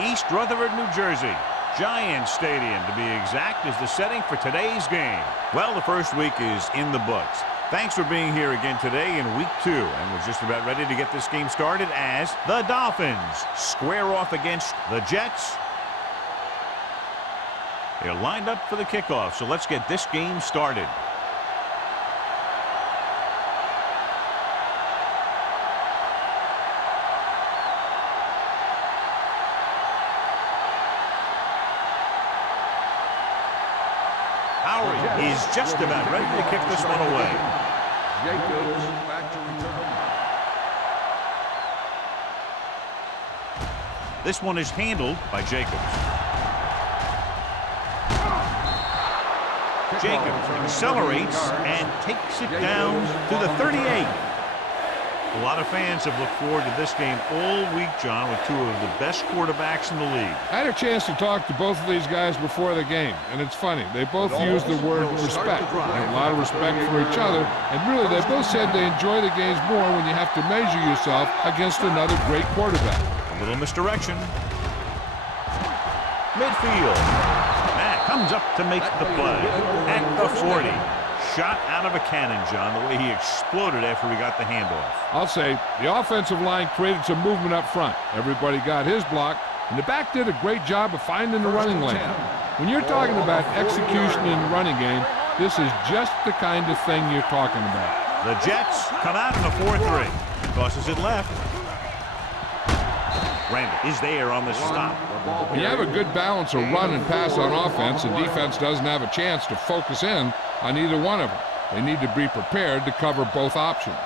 East Rutherford, New Jersey. Giant Stadium, to be exact, is the setting for today's game. Well, the first week is in the books. Thanks for being here again today in week 2. And we're just about ready to get this game started as the Dolphins square off against the Jets. They're lined up for the kickoff, so let's get this game started. Is just about ready to kick this one away. Jacobs back to return. This one is handled by Jacobs. Jacobs accelerates and takes it down to the 38. A lot of fans have looked forward to this game all week, John, with 2 of the best quarterbacks in the league. I had a chance to talk to both of these guys before the game, and it's funny. They both use the word respect. They have a lot of respect for each other, and really they both said they enjoy the games more when you have to measure yourself against another great quarterback. A little misdirection. Midfield. Matt comes up to make the play at the 40. Shot out of a cannon, John, the way he exploded after he got the handoff. I'll say the offensive line created some movement up front. Everybody got his block, and the back did a great job of finding the running lane. When you're talking about execution in the running game, this is just the kind of thing you're talking about. The Jets come out in a 4-3. Tosses it left. Randall is there on the stop. When you have a good balance of run and pass on offense, the defense doesn't have a chance to focus in on either one of them. They need to be prepared to cover both options.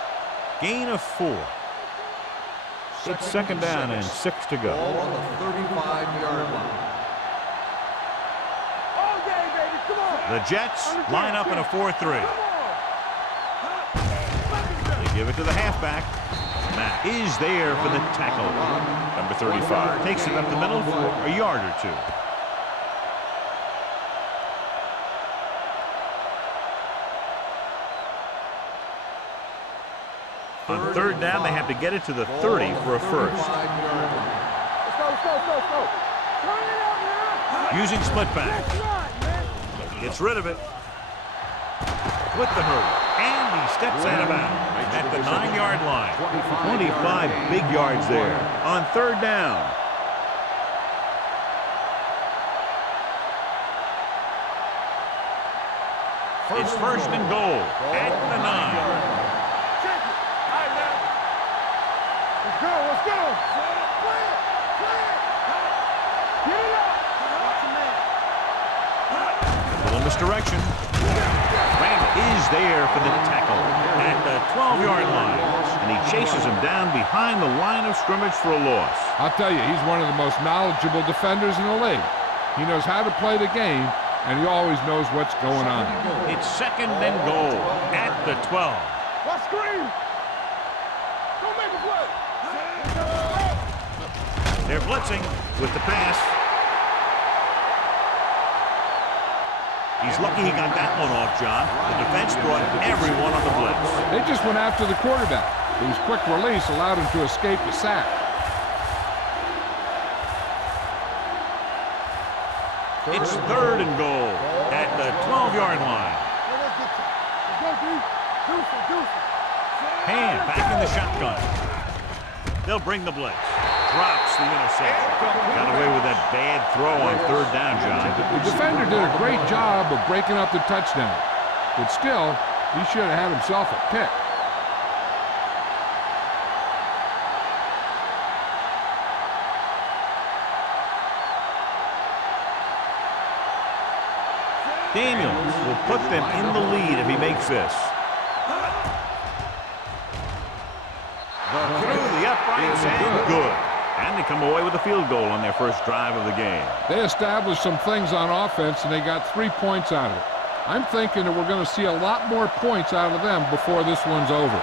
Gain of 4. It's second down and 6 to go. Ball on the 35-yard line. The Jets line up in a 4-3. They give it to the halfback. Matt is there for the tackle. Number 35 takes it up the middle for a yard or 2. On third down, they have to get it to the 30 for a first. Using split back. Gets rid of it. With the hurdle. And he steps out of bounds at the 9-yard line. 25 big yards there on third down. It's first and goal at the 9. Let's go. A little misdirection. Randall is there for the tackle at the 12-yard line, and he chases him down behind the line of scrimmage for a loss. I'll tell you, he's one of the most knowledgeable defenders in the league. He knows how to play the game, and he always knows what's going on. It's second and goal at the 12. Watch screen. Don't make a play. They're blitzing with the pass. He's lucky he got that one off, John. The defense brought everyone on the blitz. They just went after the quarterback, whose quick release allowed him to escape the sack. It's third and goal at the 12-yard line. Hand back in the shotgun. They'll bring the blitz. Drops the interception. Got away with that bad throw on third down, John. The defender did a great job of breaking up the touchdown. But still, he should have had himself a pick. Daniels will put them in the lead if he makes this. Through the uprights and good. And they come away with a field goal on their first drive of the game. They established some things on offense, and they got 3 points out of it. I'm thinking that we're going to see a lot more points out of them before this one's over.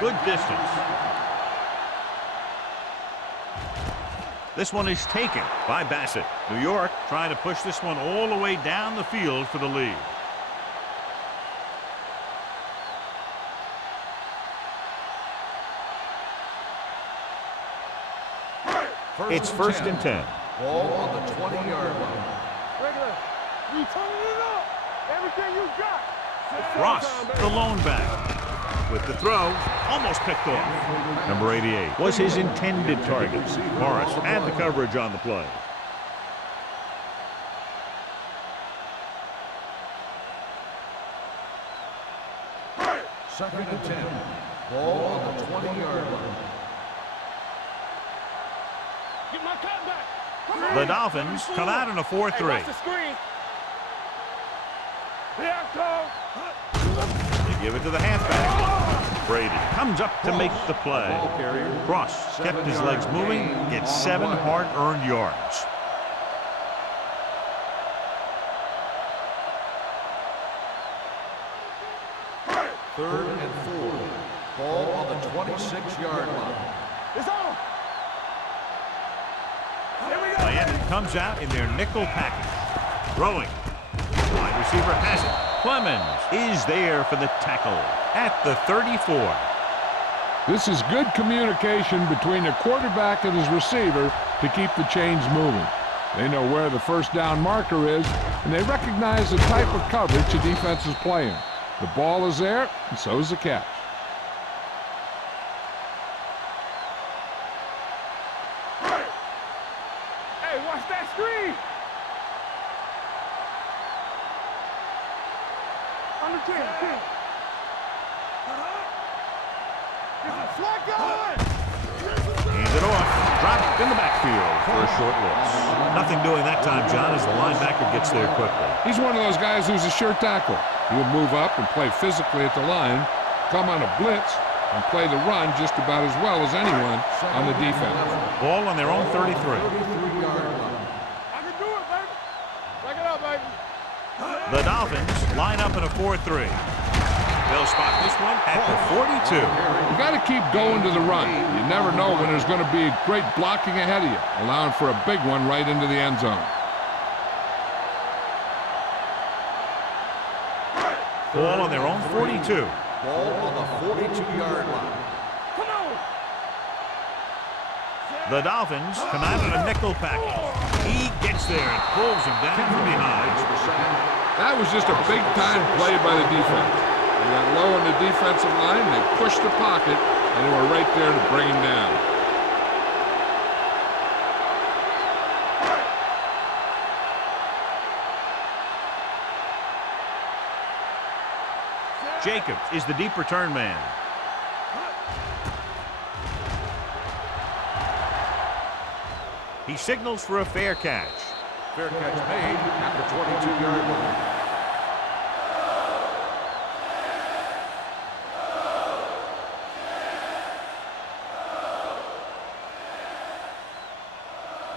Good distance. This one is taken by Bassett. New York trying to push this one all the way down the field for the lead. It's first and 10. Ball on the 20-yard line. Regular. You turning it up. Everything you got. Ross, the lone back. With the throw, almost picked off. Number 88 was his intended target. Morris had the coverage on the play. Second and 10. Ball on the 20-yard line. Get my cut back. The Dolphins come out in a 4-3. Hey, watch the screen. Here I come. They give it to the halfback. Brady comes up to make the play. Ross kept his legs moving, gets 7 hard-earned yards. Third and 4. Ball on the 26-yard line. It's on. Miami comes out in their nickel package. Throwing. Wide receiver has it. Clemens is there for the tackle at the 34. This is good communication between the quarterback and his receiver to keep the chains moving. They know where the first down marker is, and they recognize the type of coverage the defense is playing. The ball is there, and so is the catch. Hey, watch that screen. Under 10. Flag going. Hands it off. Dropped in the backfield for a short loss. Nothing doing that time, John, as the linebacker gets there quickly. He's one of those guys who's a sure tackle. He'll move up and play physically at the line, come on a blitz, and play the run just about as well as anyone on the defense. Ball on their own 33. 33-yard line. I can do it, baby. Back it up, baby. The Dolphins line up in a 4-3. They'll spot this one at the 42. You got to keep going to the run. You never know when there's going to be great blocking ahead of you, allowing for a big one right into the end zone. Ball on their own 42. Ball on the 42-yard line. Come on. The Dolphins come out in a nickel package. He gets there and pulls him down from behind. That was just a big-time play by the defense. They got low on the defensive line, they pushed the pocket, and they were right there to bring him down. Jacobs is the deep return man. He signals for a fair catch. Fair catch made at the 22-yard line.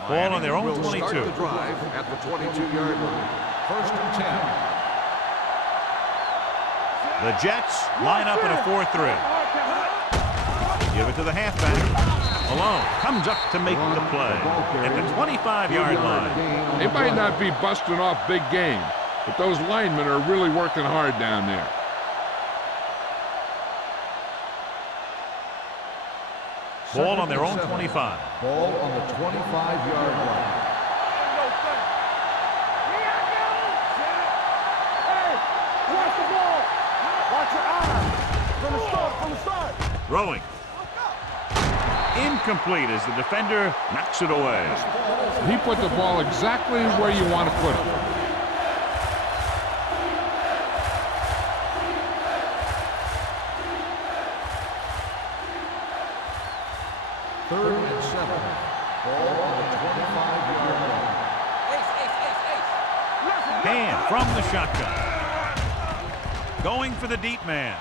Ball on their own Will 22. start the drive at the 22-yard line. First and 10. The Jets line up in a 4-3. Give it to the halfback. Malone comes up to make the play at the 25-yard line. They might not be busting off big game, but those linemen are really working hard down there. Ball on their own 25. Ball on the 25-yard line. Hey, watch the ball. Watch your eyes. From the start. Throwing. Incomplete as the defender knocks it away. He put the ball exactly where you want to put it. Third and 7. Ball on the 25-yard line. Hand from the shotgun. Going for the deep man.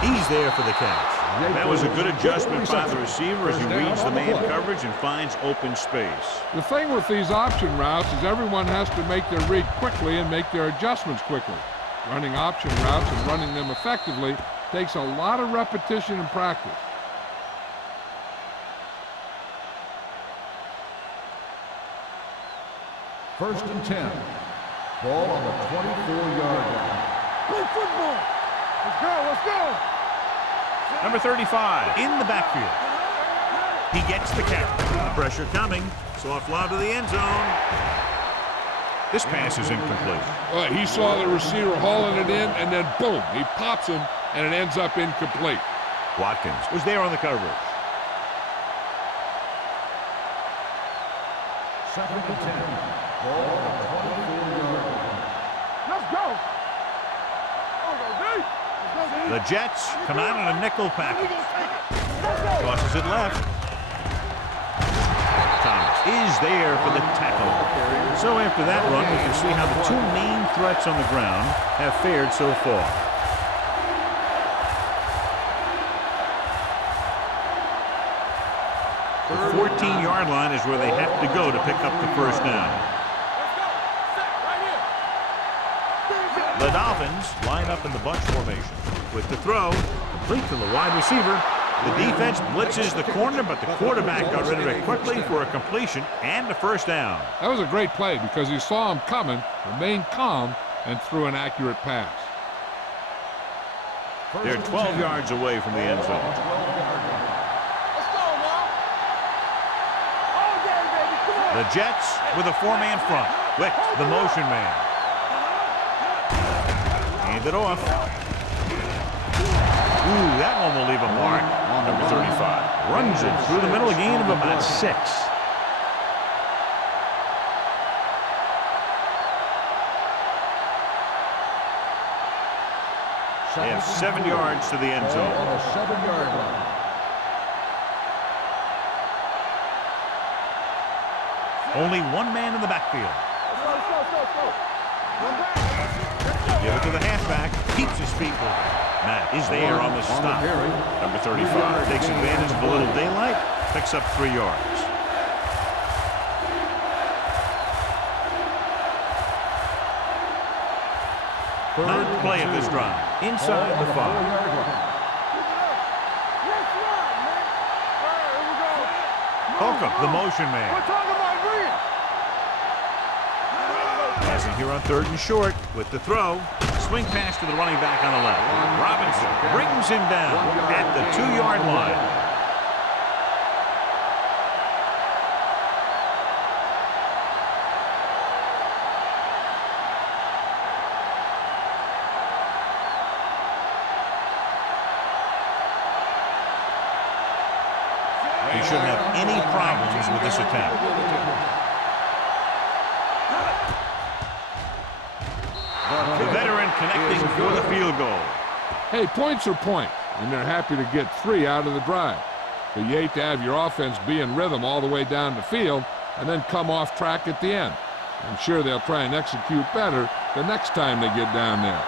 He's there for the catch. That was a good adjustment by the receiver as he reads the man coverage and finds open space. The thing with these option routes is everyone has to make their read quickly and make their adjustments quickly. Running option routes and running them effectively Takes a lot of repetition and practice. First and 10. Ball on the 24-yard line. Play football. Let's go, let's go. Number 35 in the backfield. He gets the catch. Pressure coming. Soft lob to the end zone. This pass is incomplete. Well, he saw the receiver hauling it in, and then boom, he pops him, and it ends up incomplete. Watkins was there on the coverage. Second and 10. Ball on the 24-yard line. Let's go. Let's go, D. The Jets come out in a nickel package. Tosses it left. Thomas is there for the tackle. So after that run, we can see how the two main threats on the ground have fared so far. The 14-yard line is where they have to go to pick up the first down. The Dolphins line up in the bunch formation. With the throw, complete to the wide receiver. The defense blitzes the corner, but the quarterback got rid of it quickly for a completion and a first down. That was a great play because he saw him coming, remained calm, and threw an accurate pass. They're 12 yards away from the end zone. Let's go now. All day, baby. Come on. The Jets with a four-man front. Wick, the motion man. Hand it off. Ooh, that one will leave a mark on number 35. Runs it through the middle, a gain of about 6. They have 7 yards to the end zone. On the 7-yard line. Only one man in the backfield. Let's go. Give it to the halfback. Keeps his feet moving. Matt is there on the stop. Number 35 takes advantage of a little daylight. Picks up 3 yards. Ninth play of this drive. Inside the 5. Yes, right, man. All right, here we go. Holcomb, the motion man. We're talking about green. Passing here on 3rd and short with the throw. Swing pass to the running back on the left. Robinson brings him down at the 2-yard line. He shouldn't have any problems with this attempt. The veteran connecting for the field goal. Hey, points are points, and they're happy to get 3 out of the drive. But you hate to have your offense be in rhythm all the way down the field and then come off track at the end. I'm sure they'll try and execute better the next time they get down there.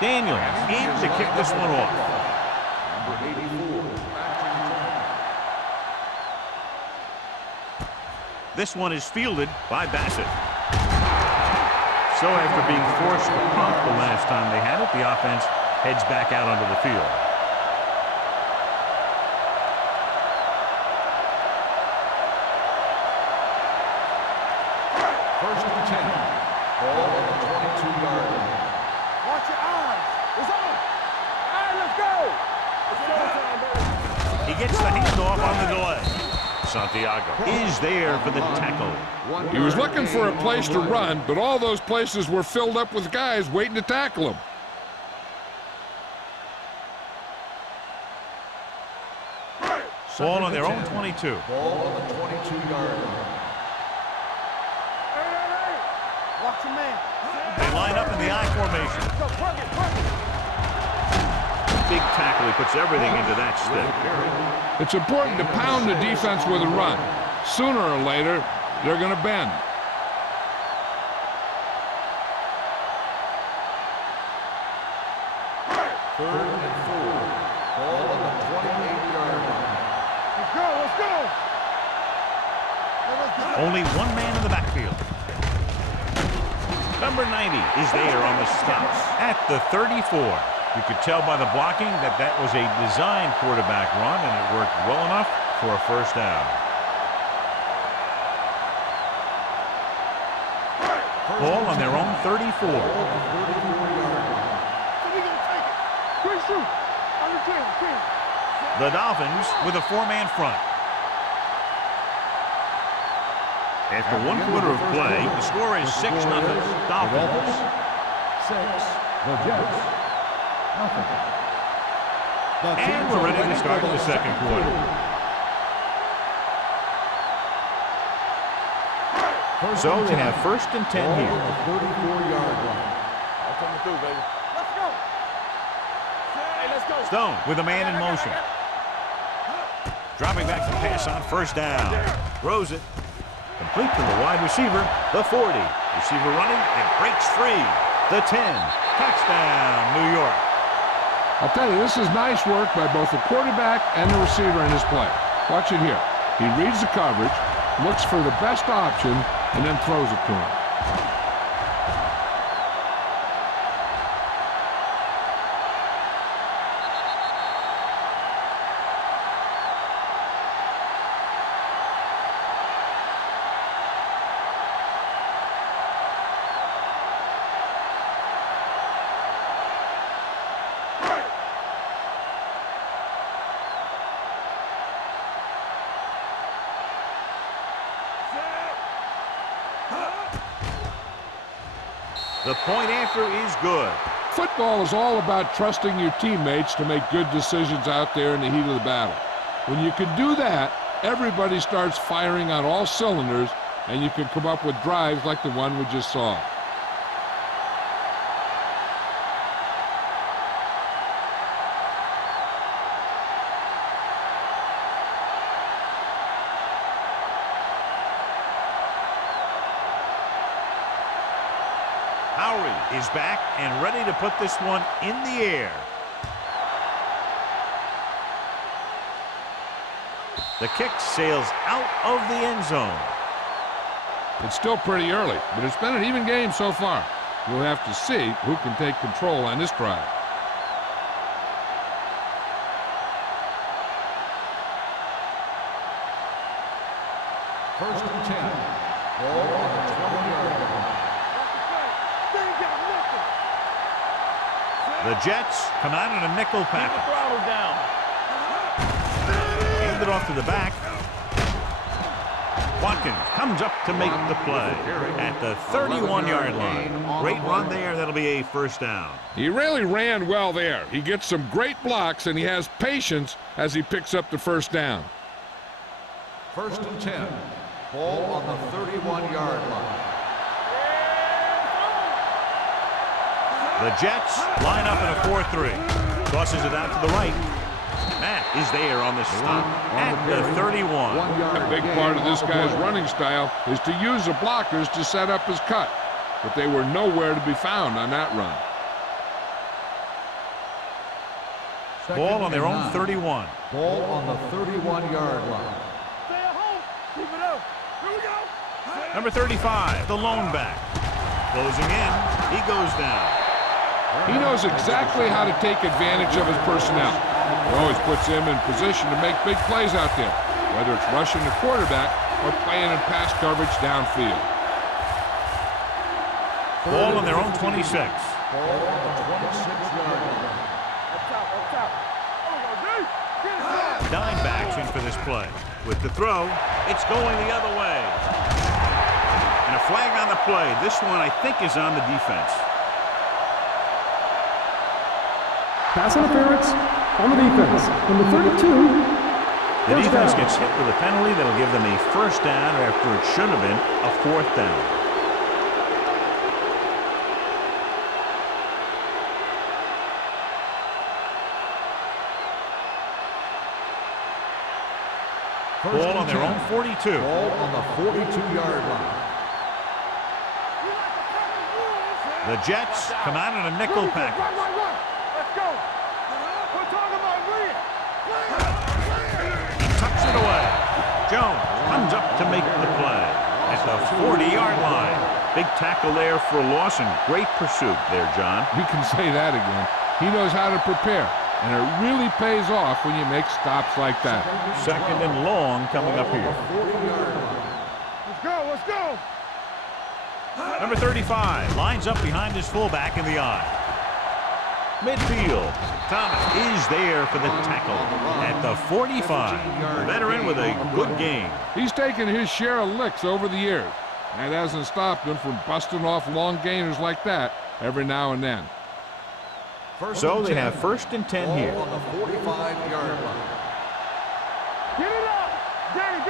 Daniels in to kick this one off. Number 84. This one is fielded by Bassett. So after being forced to punt the last time they had it, the offense heads back out onto the field. First and 10. Ball on the 22-yard line. Watch your eyes. It's on. All right, let's go. It's showtime, baby. He gets the handoff on the delay. Santiago is there for the tackle. He was looking for a place to run, but all those places were filled up with guys waiting to tackle him. Ball on their own 22. Ball on the 22-yard line. Hey. Watch your man. They line up in the I formation. Go, plug it. Big tackle. He puts everything into that stick. It's important to pound the defense with a run. Sooner or later, they're going to bend. Third and 4. Ball on the 28-yard line. Let's go, let's go. Only one man in the backfield. Number 90 is there on the stop at the 34. You could tell by the blocking that that was a designed quarterback run, and it worked well enough for a first down. Ball on their own 34. So we gonna take it. Quick shoot. On the 10. The Dolphins with a four-man front. After 1 quarter of play, the score is 6-0 Dolphins. 6, the Jets, nothing. And we're ready to start the second quarter. So they have 1st and 10 here. 34-yard line. I'll come through, baby. Let's go. Hey, let's go. Stone with a man in motion. Dropping back to pass on 1st down. Throws it. Complete to the wide receiver, the 40. Receiver running and breaks free. The 10. Touchdown, New York. I'll tell you, this is nice work by both the quarterback and the receiver in his play. Watch it here. He reads the coverage, looks for the best option, and then throws it to him. The point after is good. Football is all about trusting your teammates to make good decisions out there in the heat of the battle. When you can do that, everybody starts firing on all cylinders, and you can come up with drives like the one we just saw. Is back and ready to put this one in the air. The kick sails out of the end zone. It's still pretty early, but it's been an even game so far. We'll have to see who can take control on this drive. First and 10. Ball on the 20-yard line. The Jets come out in a nickel package. Keep the throttle down. Hand it off to the back. Watkins comes up to make the play at the 31-yard line. Great run there. That'll be a first down. He really ran well there. He gets some great blocks, and he has patience as he picks up the first down. First and 10. Ball on the 31-yard line. The Jets line up in a 4-3. Tosses it out to the right. Matt is there on the stop at the 31. A big part of this guy's running style is to use the blockers to set up his cut, but they were nowhere to be found on that run. Ball on their own 31. Ball on the 31-yard line. Stay at home. Keep it up. Here we go. Number 35, the lone back. Closing in, he goes down. He knows exactly how to take advantage of his personnel. He always puts him in position to make big plays out there, whether it's rushing the quarterback or playing in pass coverage downfield. Ball on their own 26. Ball on the 26-yard line. Up top. Oh, no, D. Dime backs in for this play. With the throw, it's going the other way. And a flag on the play. This one, I think, is on the defense. Pass interference on the defense. Number 32. The defense gets hit with a penalty that'll give them a first down after it should have been a fourth down. Ball on their own 42. Ball on the 42-yard line. The Jets come out in a nickel package. Run. Let's go. We're talking about read. Jones comes up to make the play at the 40-yard line. Big tackle there for a loss and great pursuit there, John. You can say that again. He knows how to prepare, and it really pays off when you make stops like that. Second and long coming up here. Let's go, let's go. Number 35 lines up behind his fullback in the I. Midfield. Thomas is there for the tackle at the 45. Veteran with a good game. He's taken his share of licks over the years. That hasn't stopped him from busting off long gainers like that every now and then. So they have first and 10 here. On the 45-yard line. Get it up. Get it.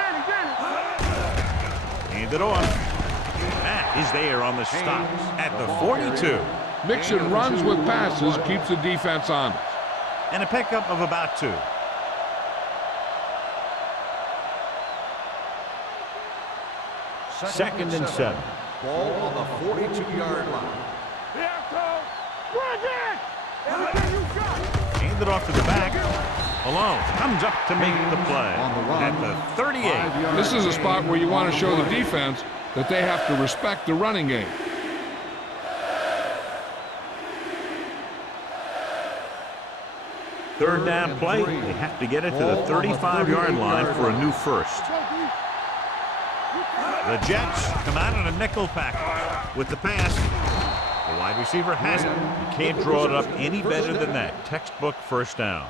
Hand it off. Matt is there on the stop at the 42. Mixing runs with passes keeps the defense honest. And a pickup of about 2. Second and 7. Ball on the 42-yard line. Yeah, Cole. Bring it. Everything you got. Hand it off to the back. Malone comes up to make the play at the 38. This is a spot where you want to show the defense that they have to respect the running game. Third down play. They have to get it to the 35-yard line for a new first. The Jets come out in a nickel package with the pass. The wide receiver has it. You can't draw it up any better than that. Textbook first down.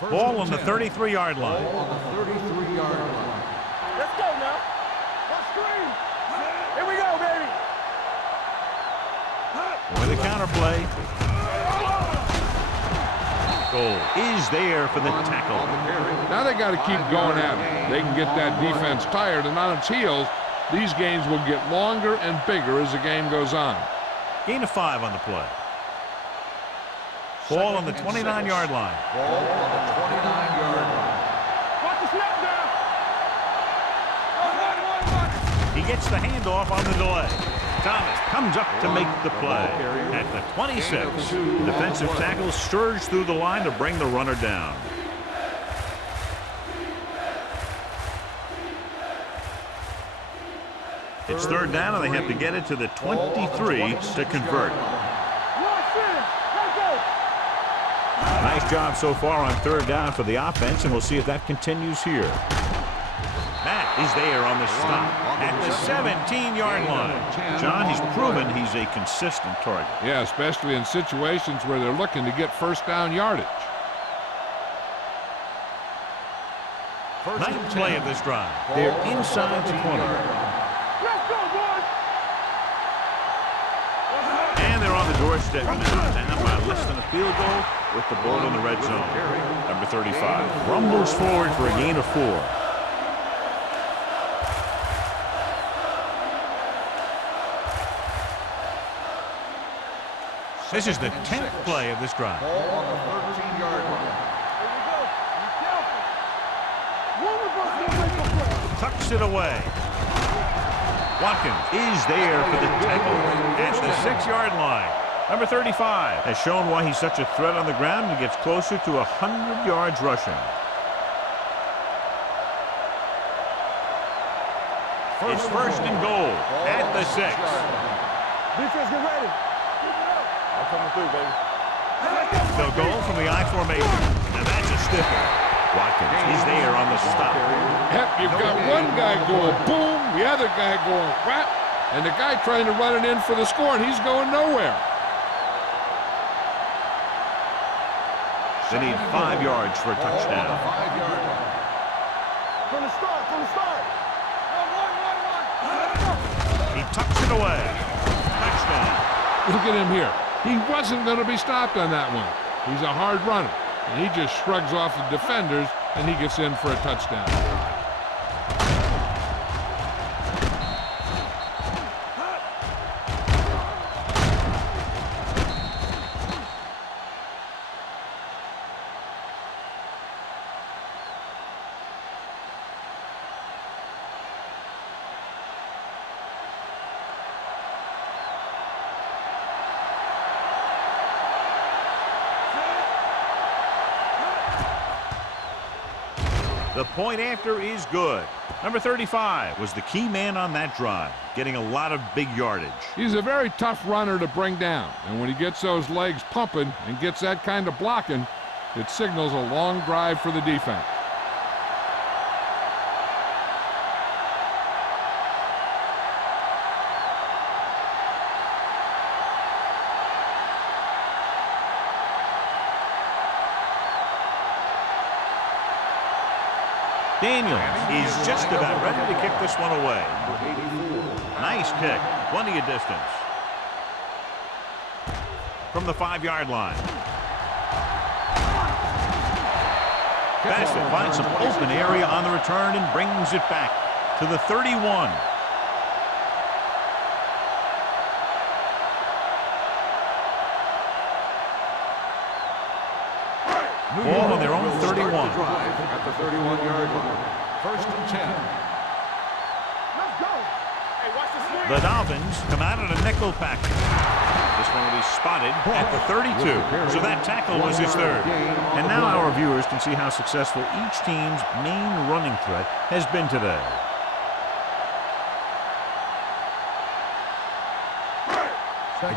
Ball on the 33-yard line. Ball on the 33-yard line. Let's go now. Let's screen. Here we go, baby. With a counter play. Goal is there for the tackle. Now they got to keep going at it. They can get that defense tired and on its heels. These games will get longer and bigger as the game goes on. Gain of 5 on the play. Ball on the 29-yard line. Ball on the 29-yard line. Watch the snap down. He gets the handoff on the delay. Thomas comes up to make the play at the 26. The defensive tackle surged through the line to bring the runner down. It's third down, and they have to get it to the 23 to convert. Nice job so far on third down for the offense, and we'll see if that continues here. Matt is there on the stop at the 17-yard line. John, he's proven he's a consistent target. Yeah, especially in situations where they're looking to get first down yardage. Ninth play of this drive. They're inside the 20. Let's go, boys. And they're on the doorstep down by less than a field goal with the ball in the red zone. Number 35 rumbles forward for a gain of 4. This is the 10th play of this drive. Ball on the 13-yard line. Here we go. Be careful. One of us will make a play. Tucks it away. Watkins is there for the tackle at the 6-yard line. Number 35 has shown why he's such a threat on the ground and gets closer to 100 yards rushing. It's first and goal at the 6. Defense, get ready. I'm coming through, baby. They'll go from the I formation. Now that's a stiffer. Watkins, he's there on the stop. Yep, you've got one guy going boom, the other guy going whap, and the guy trying to run it in for the score, and he's going nowhere. They need 5 yards for a touchdown. Ball on the 5-yard line. From the start, from the start. He tucks it away. Touchdown. Look at him here. He wasn't going to be stopped on that one. He's a hard runner, and he just shrugs off the defenders, and he gets in for a touchdown. The point after is good. Number 35 was the key man on that drive, getting a lot of big yardage. He's a very tough runner to bring down, and when he gets those legs pumping and gets that kind of blocking, it signals a long drive for the defense. Daniels is just about ready to kick this one away. Nice kick, plenty of distance. From the 5-yard line. Bassett finds some open area on the return and brings it back to the 31. Ball on their own 31. At the 31-yard line. 1st and 10. Let's go. Hey, watch the swing. The Dolphins come out in a nickel package. This one will be spotted at the 32. So that tackle was his third. And now our viewers can see how successful each team's main running threat has been today.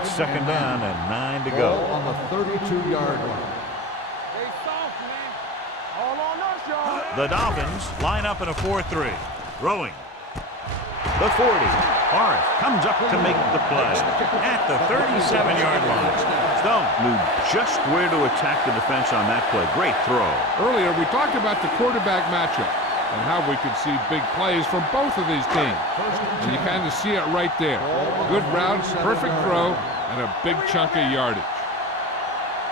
It's second down and 9 to go. Ball on the 32-yard line. Hey, soft, man. All on us, y'all. The Dolphins line up in a 4-3. Throwing. The 40. Forrest comes up to make the play at the 37-yard line. Stone knew just where to attack the defense on that play. Great throw. Earlier, we talked about the quarterback matchup and how we could see big plays from both of these teams. And you kind of see it right there. Good route, perfect throw, and a big chunk of yardage.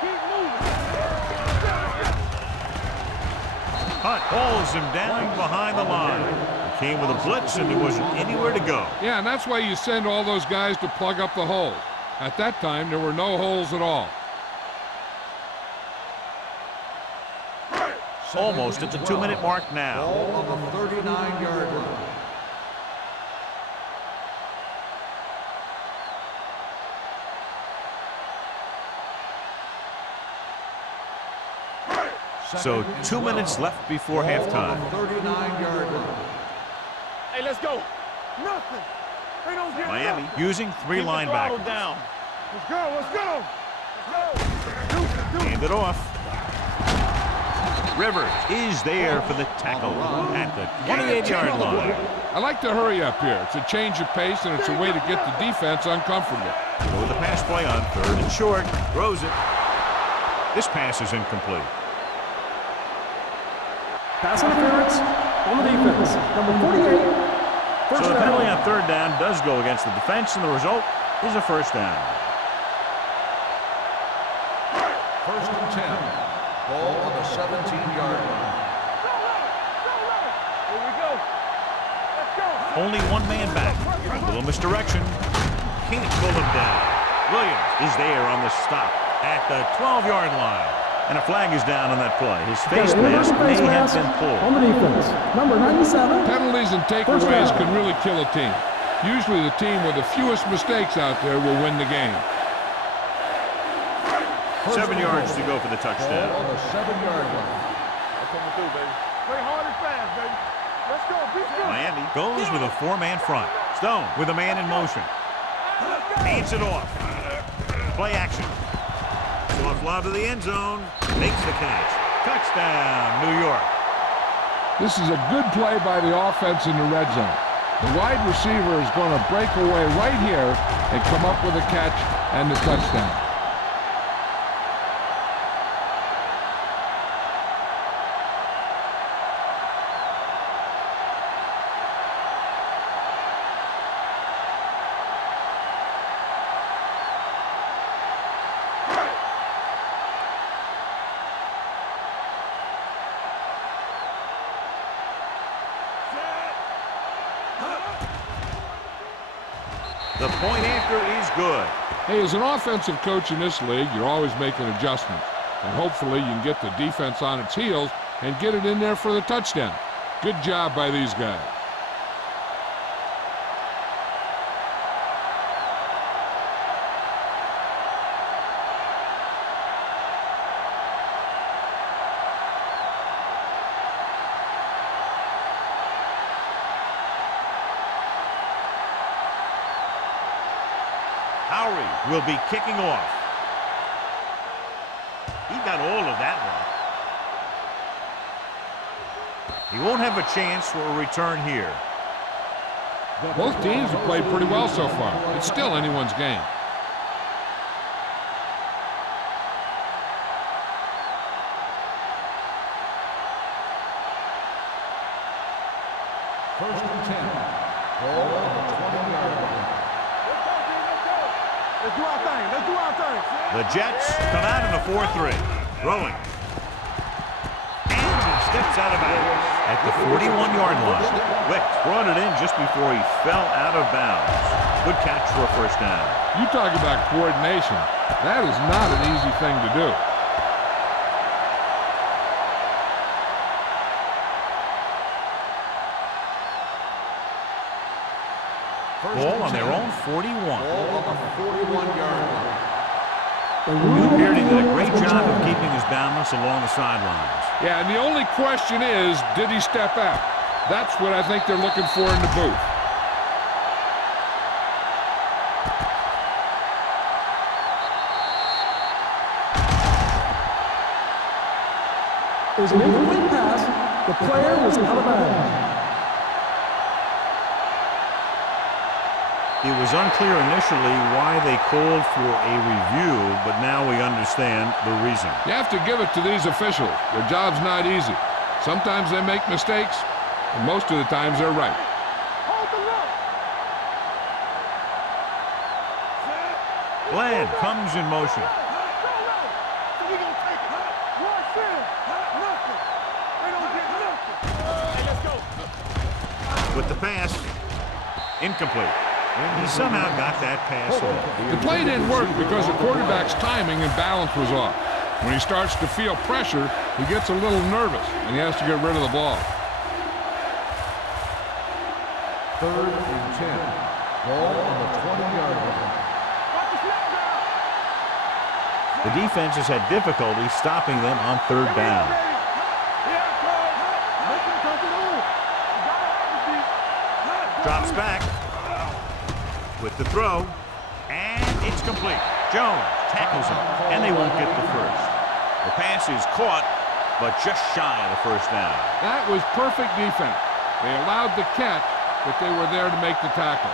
Keep moving. Hunt hauls him down behind the line. He came with a blitz and there wasn't anywhere to go. Yeah, and that's why you send all those guys to plug up the holes. At that time, there were no holes at all. Almost at the 2-minute mark now. Ball on the 39-yard line. So 2 minutes left before halftime. 39-yard line. Hey, let's go. Nothing. They don't get Miami nothing. using 3 Keep the throttle linebackers. down. Let's go. Let's go. Let's go. Do it. Hand it off. Rivers is there for the tackle at the 28-yard line. I like to hurry up here. It's a change of pace, and it's a way to get the defense uncomfortable. Go with the pass play on 3rd and short. Throws it. This pass is incomplete. Pass interference on the defense. Number 48. First So the down. penalty on 3rd down does go against the defense, and the result is a first down. 1st and 10. Ball on the 17-yard line. Here we go. Let's go. Only one man back. A little misdirection. Can't pull him down. Williams is there on the stop at the 12-yard line. And a flag is down on that play. His face mask may have been on pulled. the defense. Number 97. Penalties and First takeaways down. can really kill a team. Usually the team with the fewest mistakes out there will win the game. 7 yards to go for the touchdown. Ball on the 7-yard line. That's coming through, baby. Play hard and fast, baby. Let's go. Be good. Miami goes with a 4-man front. Stone with a man in motion. Hands it off. Play action. Soft lob to the end zone. Makes the catch. Touchdown, New York. This is a good play by the offense in the red zone. The wide receiver is going to break away right here and come up with a catch and the touchdown. The point after is good. Hey, as an offensive coach in this league, you're always making adjustments. And hopefully you can get the defense on its heels and get it in there for the touchdown. Good job by these guys. Lowry will be kicking off. He got all of that one. He won't have a chance for a return here. Both teams have played pretty well so far. It's still anyone's game. First and 10. Ball on the 20-yard line. Let's do our thing. Let's do our thing. The Jets come out in a 4-3. Throwing. And he steps out of bounds at the 41-yard line. Wick brought it in just before he fell out of bounds. Good catch for a first down. You talk about coordination. That is not an easy thing to do. Ball on their own 41. Ball on the 41-yard line. Beardy did a great job of keeping his balance along the sidelines. Yeah, and the only question is, did he step out? That's what I think they're looking for in the booth. It was an incomplete pass. The player was out of bounds. It was unclear initially why they called for a review, but now we understand the reason. You have to give it to these officials. Their job's not easy. Sometimes they make mistakes, and most of the times they're right. Bland comes in motion. With the pass, incomplete. He somehow got that pass off. The play didn't work because the quarterback's timing and balance was off. When he starts to feel pressure, he gets a little nervous, and he has to get rid of the ball. Third and 10. Ball on the 20-yard line. The defense has had difficulty stopping them on third down. Drops back with the throw, and it's complete. Jones tackles him, and they won't get the first. The pass is caught, but just shy of the first down. That was perfect defense. They allowed the catch, but they were there to make the tackle.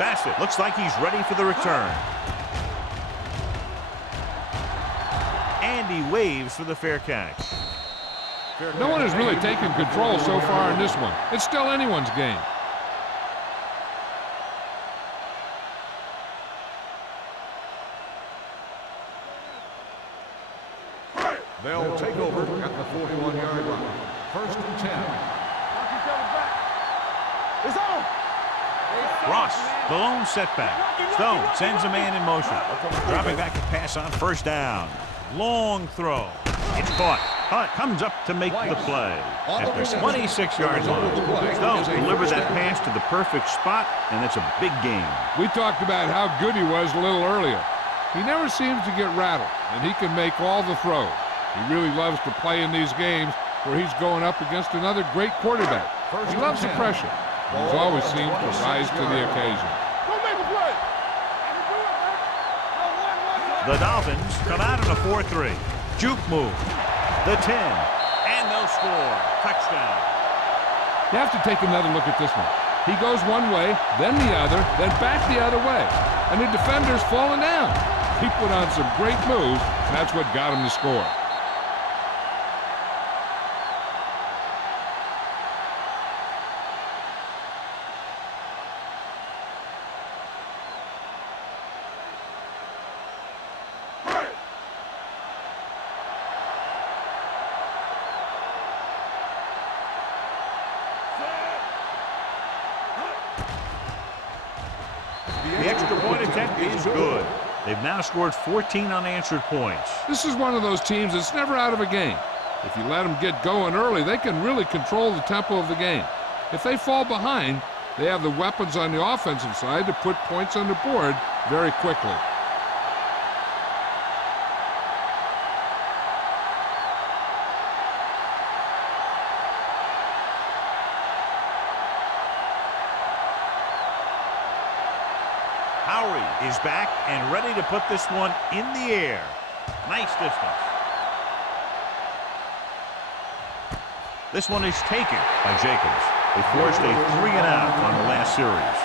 Bassett looks like he's ready for the return. And he waves for the fair catch. No one has really taken control so far in this one. It's still anyone's game. They'll take over at the 41-yard line. First and 10. It's on. Ross, the lone setback. Stone sends a man in motion. Dropping back to pass on first down. Long throw. It's caught. Hunt comes up to make the play at the 26-yard line. Stone delivered that pass to the perfect spot, and it's a big game. We talked about how good he was a little earlier. He never seems to get rattled, and he can make all the throws. He really loves to play in these games where he's going up against another great quarterback. He loves the pressure. He's always seemed to rise to the occasion. The Dolphins come out in a 4-3. Juke move. The 10. And they'll score. Touchdown. You have to take another look at this one. He goes one way, then the other, then back the other way. And the defender's falling down. He put on some great moves, and that's what got him to score. The extra point attempt is good. They've now scored 14 unanswered points. This is one of those teams that's never out of a game. If you let them get going early, they can really control the tempo of the game. If they fall behind, they have the weapons on the offensive side to put points on the board very quickly. is back and ready to put this one in the air. Nice distance. This one is taken by Jacobs. They forced a 3-and-out on the last series.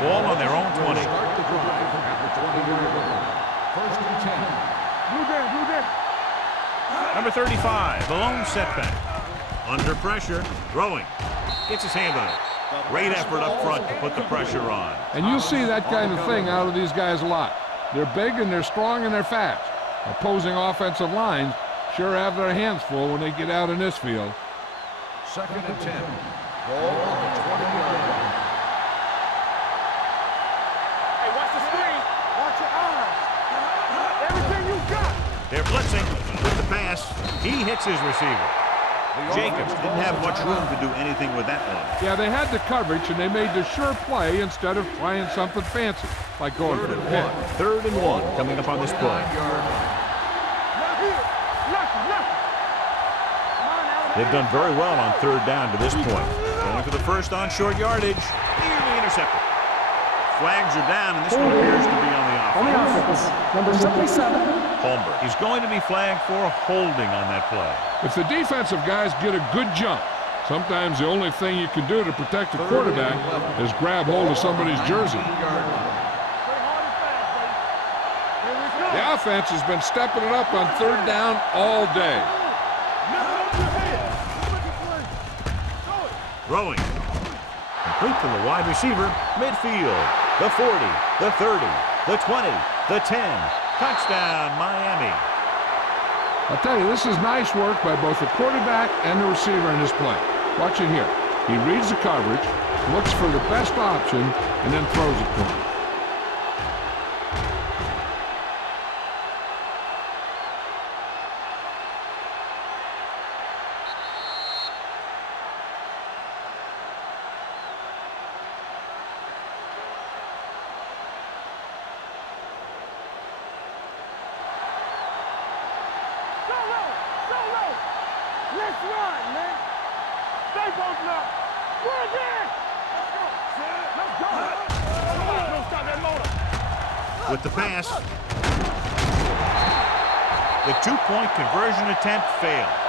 Ball on their own 20. Start the drive at the 20-yard line. First and 10. Blue game. Number 35, the lone setback. Under pressure, throwing. Gets his hand on it. Great effort up front to put the pressure on. And you see that kind of thing out of these guys a lot. They're big and they're strong and they're fast. Opposing offensive lines sure have their hands full when they get out in this field. Second and 10. Ball on the 20-yard line. Hey, watch the screen. Watch your eyes. Everything you got. They're blitzing with the pass. He hits his receiver. Jacobs didn't have much room to do anything with that one. Yeah, they had the coverage and they made the sure play instead of trying something fancy, like going for the pick. 3rd and 1 coming up on this play. They've done very well on 3rd down to this point. Going to the first on short yardage. Nearly intercepted. Flags are down, and this one appears to be on the offense. On the offense, number 77. Holmberg is going to be flagged for holding on that play. If the defensive guys get a good jump, sometimes the only thing you can do to protect the quarterback is grab hold of somebody's jersey. The offense has been stepping it up on 3rd down all day. Throwing. Complete to the wide receiver, midfield. The 40, the 30, the 20, the 10. Touchdown, Miami. I'll tell you, this is nice work by both the quarterback and the receiver in this play. Watch it here. He reads the coverage, looks for the best option, and then throws it to him. Let's run, man. Stay both up. We're again. Let's go. Don't stop that motor. With the pass. The 2-point conversion attempt fails.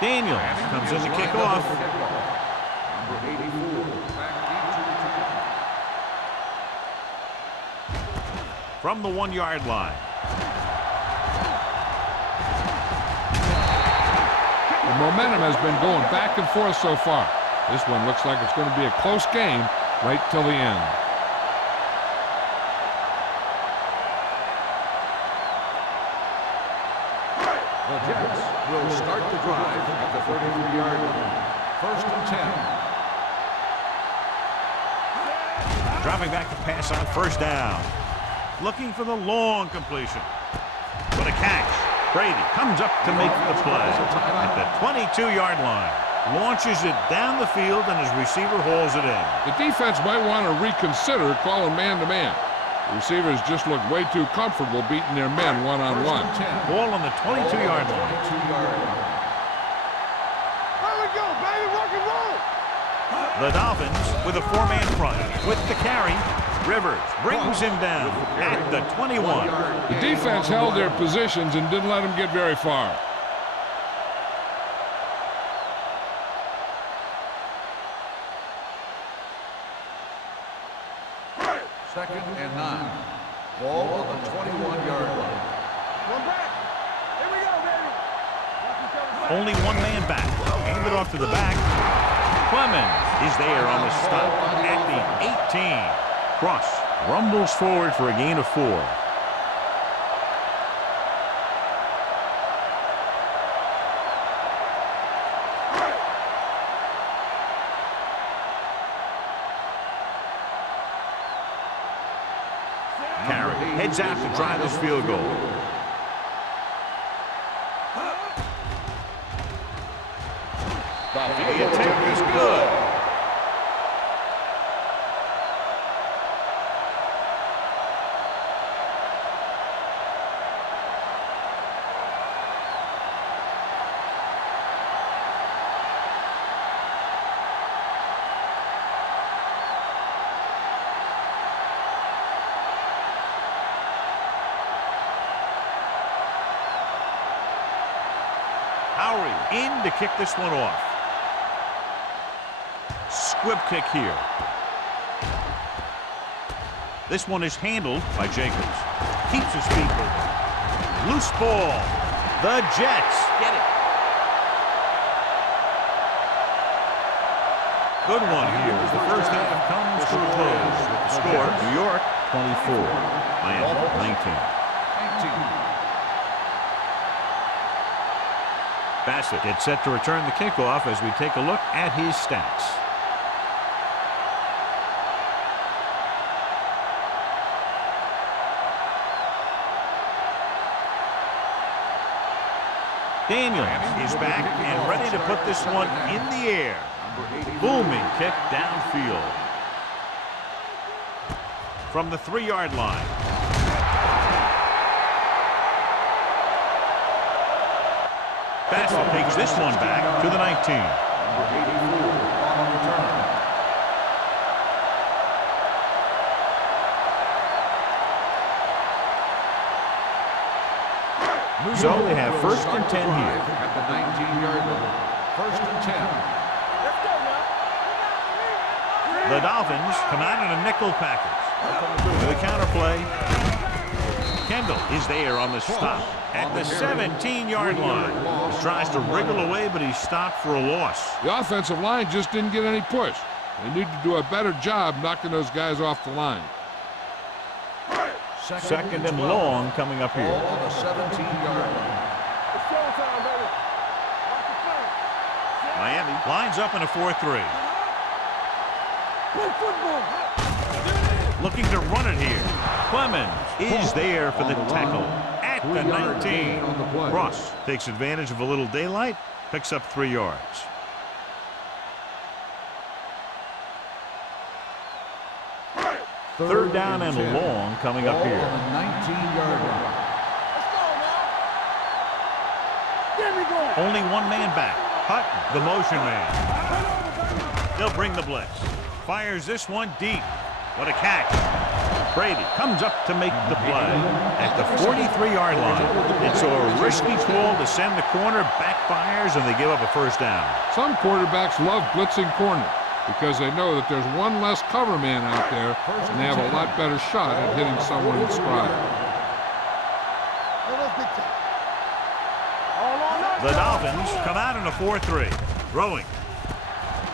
Daniels comes in to kick off. Number 84, back deep to return. From the 1-yard line. The momentum has been going back and forth so far. This one looks like it's going to be a close game right till the end. The Jets will start the drive at the 33-yard line. First and 10. Dropping back to pass on 1st down. Looking for the long completion. What a catch. Brady comes up to make the play at the 22-yard line. Launches it down the field, and his receiver hauls it in. The defense might want to reconsider calling man-to-man. The receivers just look way too comfortable beating their men one-on-one. Ball on the 22-yard line. 22-yard line. There we go, baby. Rock and roll. The Dolphins with a 4-man front. With the carry, Rivers brings him down at the 21. The defense held their positions and didn't let them get very far. Second and 9. Ball on the 21-yard line. One back. Here we go, baby. Only 1 man back. Hand it off to the back. Clemens is there on the stop at the 18. Cross rumbles forward for a gain of 4. carry. Heads out to try this field goal. The attempt is good. In to kick this one off. Squib kick here. This one is handled by Jacobs. Keeps his feet moving. Loose ball. The Jets get it. Good one here as the first half comes to a close with the score. New York 24, Miami 19. Bassett gets set to return the kickoff as we take a look at his stats. Daniels is back and ready to put this one in the air. Booming kick downfield. From the 3-yard line. Bassett takes this one back to the 19. So they have first and 10 here. At the 19-yard line. First and 10. The Dolphins come out in a nickel package. With a counter play. Kendall is there on the stop at the 17-yard line. He tries to wriggle away, but he's stopped for a loss. The offensive line just didn't get any push. They need to do a better job knocking those guys off the line. Second and long coming up here. On the 17-yard line. It's showtime, baby. Watch the play. Miami lines up in a 4-3. Play football. Looking to run it here. Clemens is there for the tackle at the 19. Ross takes advantage of a little daylight, picks up 3 yards. Third down and long coming up here. On the 19-yard line. Let's go, man. There we go. Only one man back. Hutton, the motion man. They'll bring the blitz. Fires this one deep. What a catch. Brady comes up to make the play at the 43-yard line. It's a risky call to send the corner, backfires, and they give up a first down. Some quarterbacks love blitzing corner because they know that there's one less cover man out there and they have a lot better shot at hitting someone in stride. The Dolphins come out in a 4-3. Throwing.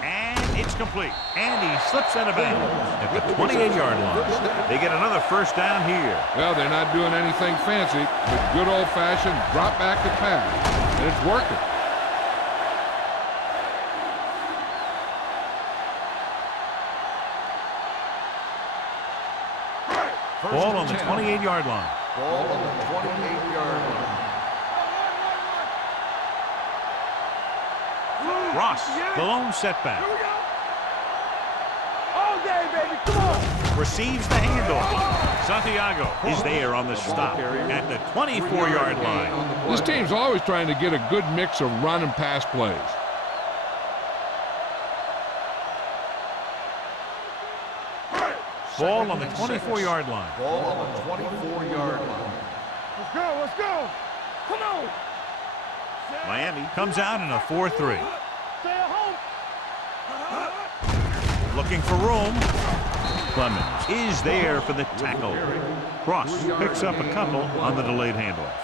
And it's complete. And he slips out of bounds at the 28-yard line. They get another first down here. Well, they're not doing anything fancy, but good old-fashioned drop back and pass. And it's working. Ball on the 28-yard line. Ball on the 28-yard line. Ross, the lone setback. Here we go. All day, baby. Come on. Receives the handoff. Santiago is there on the stop at the 24-yard line. This team's always trying to get a good mix of run and pass plays. Ball on the 24-yard line. Ball on the 24-yard line. Let's go. Let's go. Come on. Miami comes out in a 4-3. Stay at home. Looking for room. Clemens is there for the tackle. Cross picks up a couple on the delayed handoff.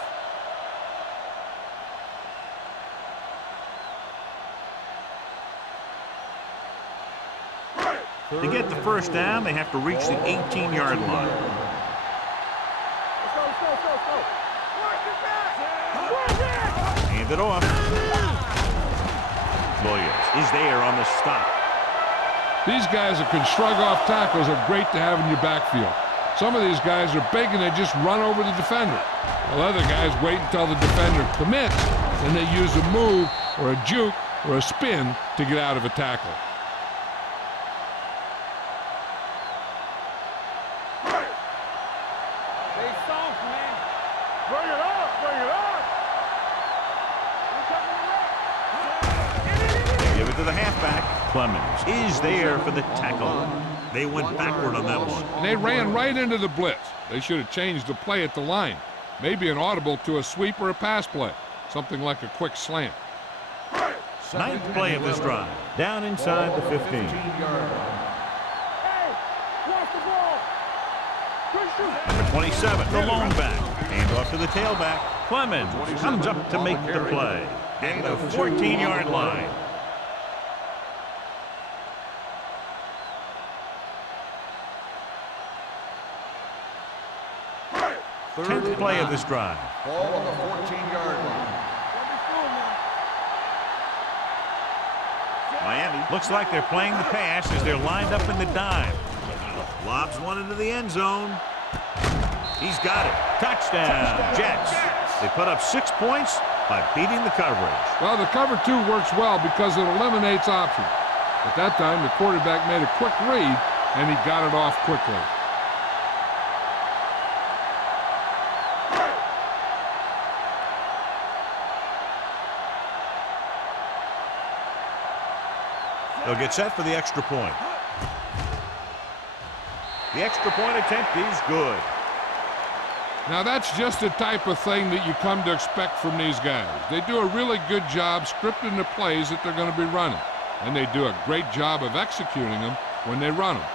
To get the first down, they have to reach the 18-yard line. Let's go. Let's go. Let's go. Let's go. Work it back. Work it. Hand it off. Williams is there on the stop. These guys that can shrug off tackles are great to have in your backfield. Some of these guys are big and they just run over the defender, while other guys wait until the defender commits, and they use a move or a juke or a spin to get out of a tackle. Stay soft, man. Bring it up, bring it up. Give it to the halfback. Clemens is there for the tackle. They went backward on that one. And they ran right into the blitz. They should have changed the play at the line. Maybe an audible to a sweep or a pass play. Something like a quick slant. Ninth play of this drive. Down inside the 15. Hey, watch the ball. Good shoot. Number 27, the lone back. Hand off to the tailback. Clemens comes up to make the play. At the 14-yard line. 10th play of this drive. Ball on the 14-yard line. Miami looks like they're playing the pass as they're lined up in the dime. Lobs one into the end zone. He's got it. Touchdown, Jets. They put up 6 points by beating the coverage. Well, the cover 2 works well because it eliminates options. At that time, the quarterback made a quick read, and he got it off quickly. They'll get set for the extra point. The extra point attempt is good. Now, that's just the type of thing that you come to expect from these guys. They do a really good job scripting the plays that they're going to be running, and they do a great job of executing them when they run them.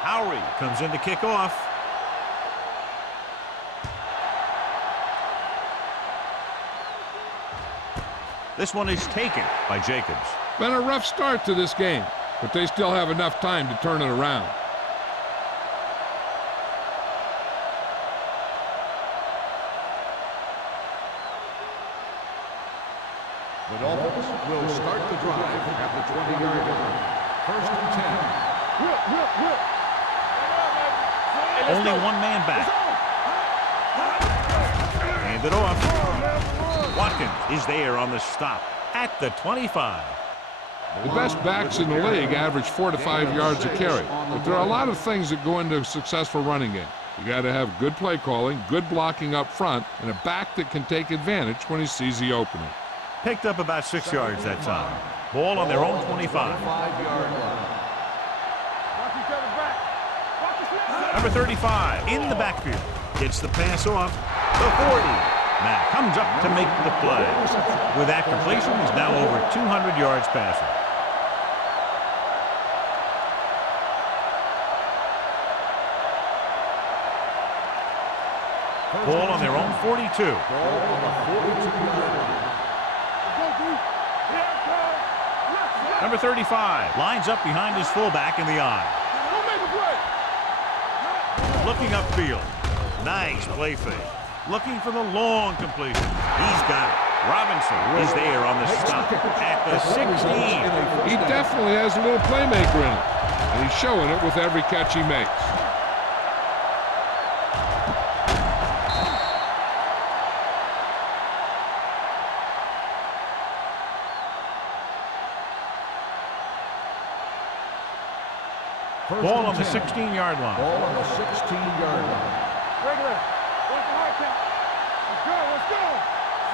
Howry comes in to kick off. This one is taken by Jacobs. Been a rough start to this game, but they still have enough time to turn it around. The Dolphins will start the drive at the 20-yard line. 1st and 10. Only one man back. Hand it off. Watkins is there on the stop at the 25. The best backs in the league average 4 to 5 yards a carry, but there are a lot of things that go into a successful running game. You got to have good play calling, good blocking up front, and a back that can take advantage when he sees the opening. Picked up about 6 yards that time. Ball on their own 25. 5-yard line. Number 35 in the backfield. Gets the pass off. The 40. Now comes up to make the play. With that completion, he's now over 200 yards passing. Ball on their own 42. Ball on the 42-yard line. Number 35 lines up behind his fullback in the eye. Looking upfield. Nice play fake. Looking for the long completion. He's got it. Robinson is there on the stop at the 16. He definitely has a little playmaker in him, and he's showing it with every catch he makes. Ball on the 16-yard line. Ball on the 16-yard line. Regular. What's the hard count? Let's go, let's go.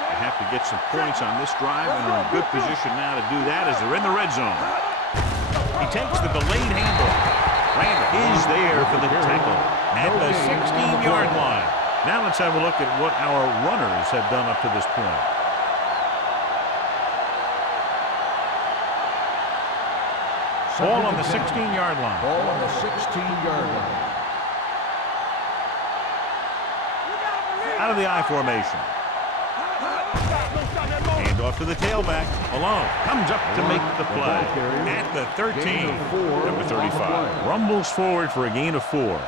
They have to get some points on this drive and are in good position now to do that as they're in the red zone. He takes the delayed handoff. Randall is there for the tackle at the 16-yard line. Now let's have a look at what our runners have done up to this point. Ball on the 16-yard line. Ball on the 16-yard line. Out of the I formation. Hand Off to the tailback. Malone comes up to make the play. At the 13. Number 35. Rumbles forward for a gain of 4.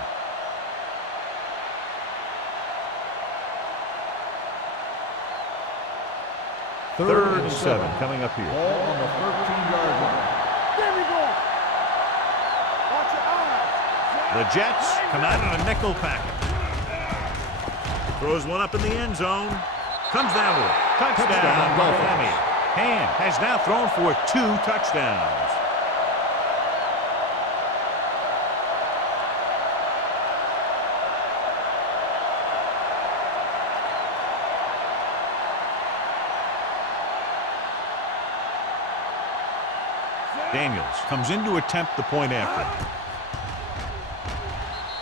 Third and 7 coming up here. Ball on the 13-yard line. There we go. Watch your eyes. The Jets come out in a nickel packet. Throws one up in the end zone. Comes down with it. Touchdown, Miami. Ham has now thrown for 2 touchdowns. Daniels comes in to attempt the point after.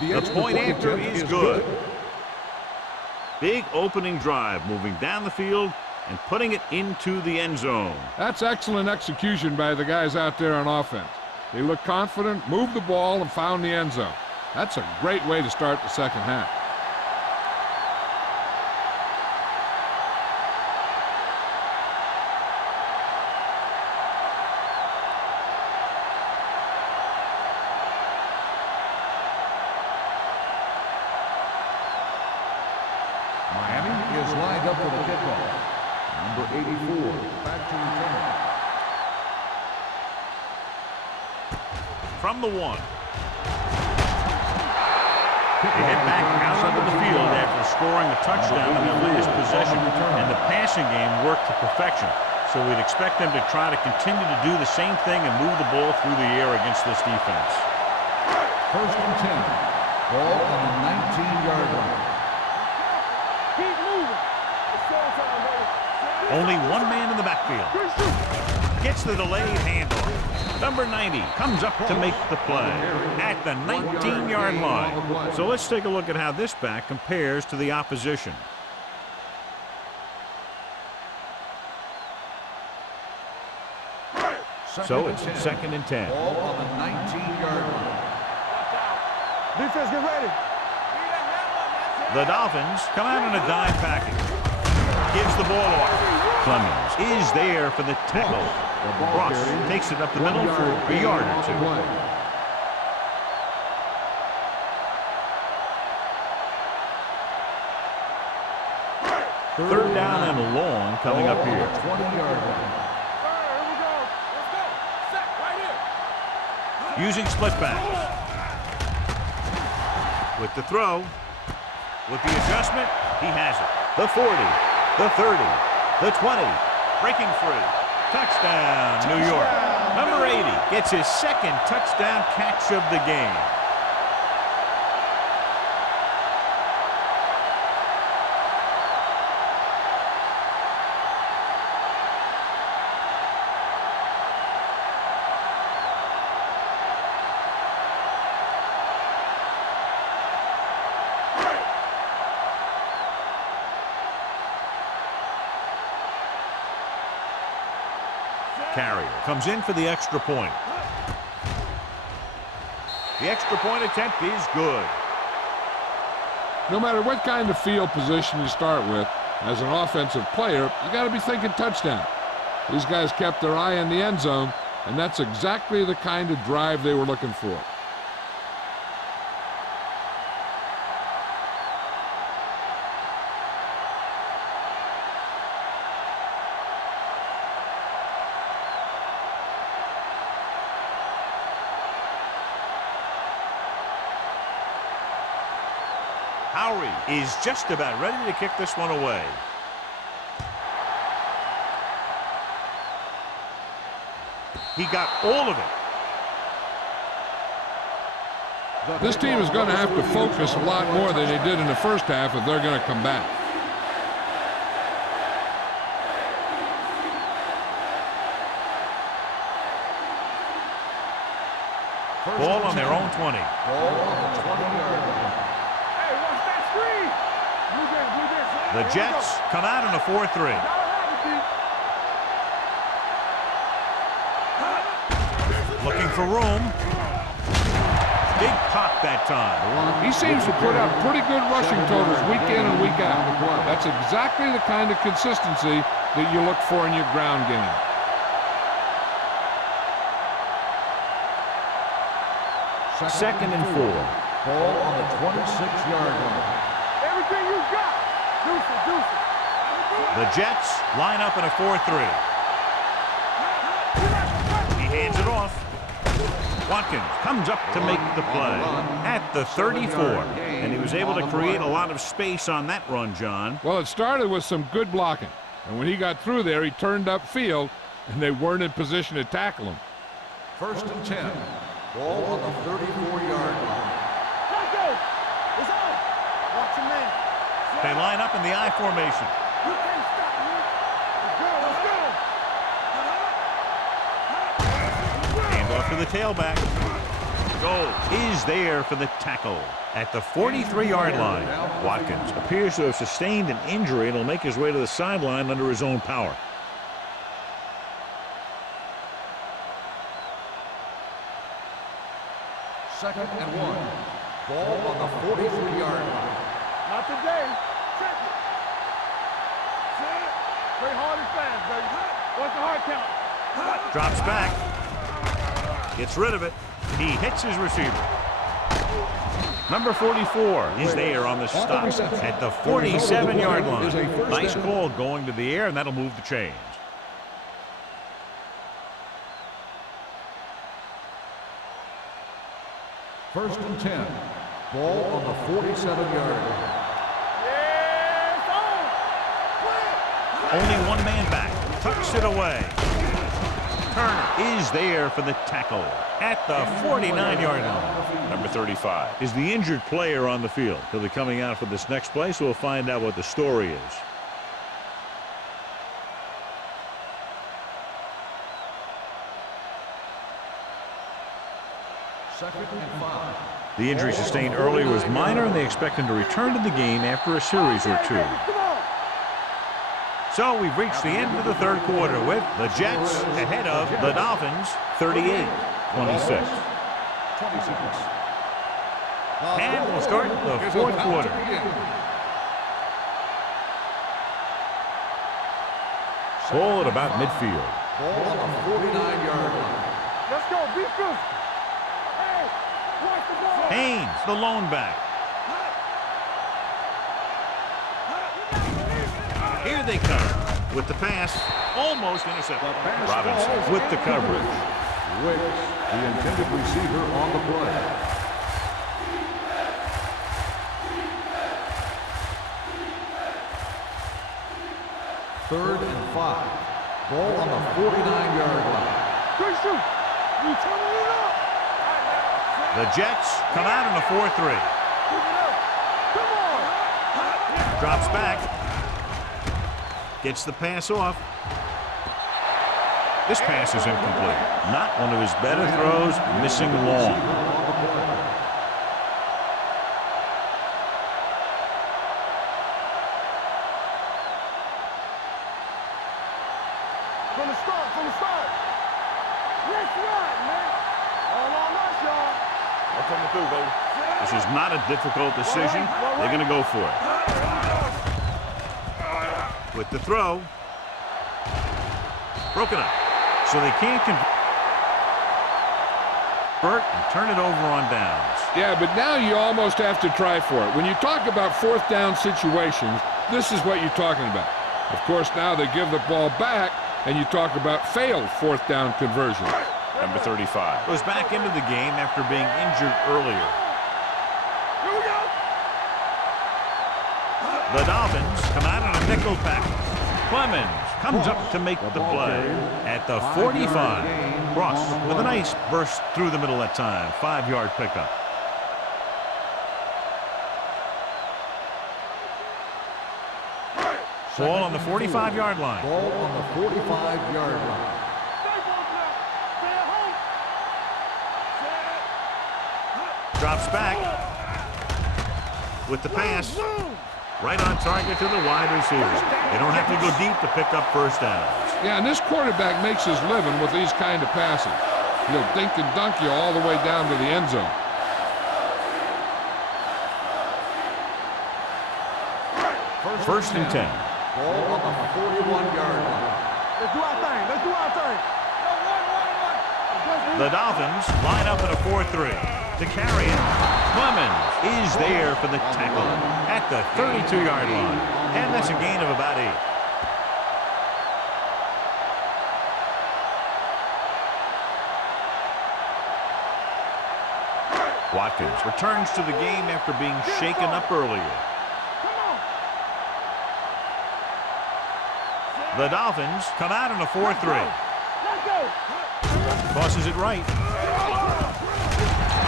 The point after is good. Big opening drive, moving down the field and putting it into the end zone. That's excellent execution by the guys out there on offense. They looked confident, moved the ball, and found the end zone. That's a great way to start the second half. Miami is lined up for the kickoff. Number 84, back to return. From the 1. They head back out onto the field after scoring a touchdown in their latest possession, and the passing game worked to perfection. So we'd expect them to try to continue to do the same thing and move the ball through the air against this defense. First and 10. Ball on the 19-yard line. Keep moving. It's showtime, baby. Only one man in the backfield. Gets the delayed handoff. Number 90 comes up to make the play at the 19-yard line. So let's take a look at how this back compares to the opposition. So it's second and 10. Ball on the 19-yard line. Defense, get ready. The Dolphins come out in a dime package. Gives the ball off. Clemens is there for the tackle. Ross takes it up the middle for a yard or 2. Third down and long coming up here. 20-yard line. Here we go. Let's go. Set right here. Using split backs. With the throw. With the adjustment, he has it. The 40, the 30, the 20. Breaking free. Touchdown, New York. Number 80 gets his second touchdown catch of the game. Carrier comes in for the extra point. The extra point attempt is good. No matter what kind of field position you start with, as an offensive player, you got to be thinking touchdown. These guys kept their eye on the end zone, and that's exactly the kind of drive they were looking for. Howery is just about ready to kick this one away. He got all of it. This team is going to have to focus a lot more than they did in the first half if they're going to come back. Ball on their own 20. Ball on the 20-yard line. Hey, watch that screen. Blue Ben. The Jets come out in a 4-3. Looking for room. Big pop that time. He seems to put up pretty good rushing totals week in and week out. That's exactly the kind of consistency that you look for in your ground game. Second and 4. Ball on the 26-yard line. Everything you got. Deuce it, deuce it. The Jets line up in a 4-3. He hands it off. Watkins comes up to make the play at the 34. And he was able to create a lot of space on that run, John. Well, it started with some good blocking. And when he got through there, he turned upfield, and they weren't in position to tackle him. First and 10. Ball on the 34-yard line. It's on. Watch your man. They line up in the I formation. You can't stop me. Let's go. Hand off to the tailback. Goal is there for the tackle at the 43-yard line. Watkins appears to have sustained an injury and will make his way to the sideline under his own power. Second and 1. Ball on the 43-yard line. Not today. Check it. Play hard and fast, baby. What's the hard count? Drops back. Gets rid of it. He hits his receiver. Number 44 is there on the stop at the 47-yard line. Nice call going to the air, and that'll move the chains. First and 10. Ball on the 47-yard line. Only one man back. Tucks it away. Turner is there for the tackle at the 49-yard line. Number 35 is the injured player on the field. He'll be coming out for this next play, so we'll find out what the story is. Second and 5. The injury sustained earlier was minor, and they expect him to return to the game after a series or two. So we've reached the end of the third quarter with the Jets ahead of the Dolphins 38-26. And we'll start the fourth quarter. Ball at about midfield. Ball on the 49-yard line. Let's go. Be physical. Hey, watch the ball. Haynes, the lone back. Here they come with the pass, almost intercepted. Robinson with the coverage. Wicks, the intended receiver on the play. Third and 5. Ball on the 49-yard line. Good shoot. You turning it up. The Jets come out in a 4-3. Keep it up. Come on. Drops back. Gets the pass off. This pass is incomplete. Not one of his better throws, missing long. From the start, from the start. Let's ride, man. All on us, y'all. What's coming through, baby? This is not a difficult decision. They're going to go for it. With the throw. Broken up. So they can't convert and turn it over on downs. Yeah, but now you almost have to try for it. When you talk about fourth down situations, this is what you're talking about. Of course, now they give the ball back, and you talk about failed fourth down conversion. Number 35 goes back into the game after being injured earlier. Here we go. The Dolphins come out on a nickel package. Clemens comes up to make the play at the 45. Ross with a nice burst through the middle that time. 5-yard pickup. Ball on the 45-yard line. Ball on the 45-yard line. Drops back with the pass. Right on target to the wide receiver. They don't have to go deep to pick up first downs. Yeah, and this quarterback makes his living with these kind of passes. He'll dink and dunk you all the way down to the end zone. First and 10. Ball on the 41-yard line. Let's do our thing. Let's do our thing. The Dolphins line up in a 4-3. To carry it, Clemens is there for the tackle at the 32-yard line. And that's a gain of about 8. Watkins returns to the game after being shaken up earlier. The Dolphins come out in a 4-3. Tosses it right.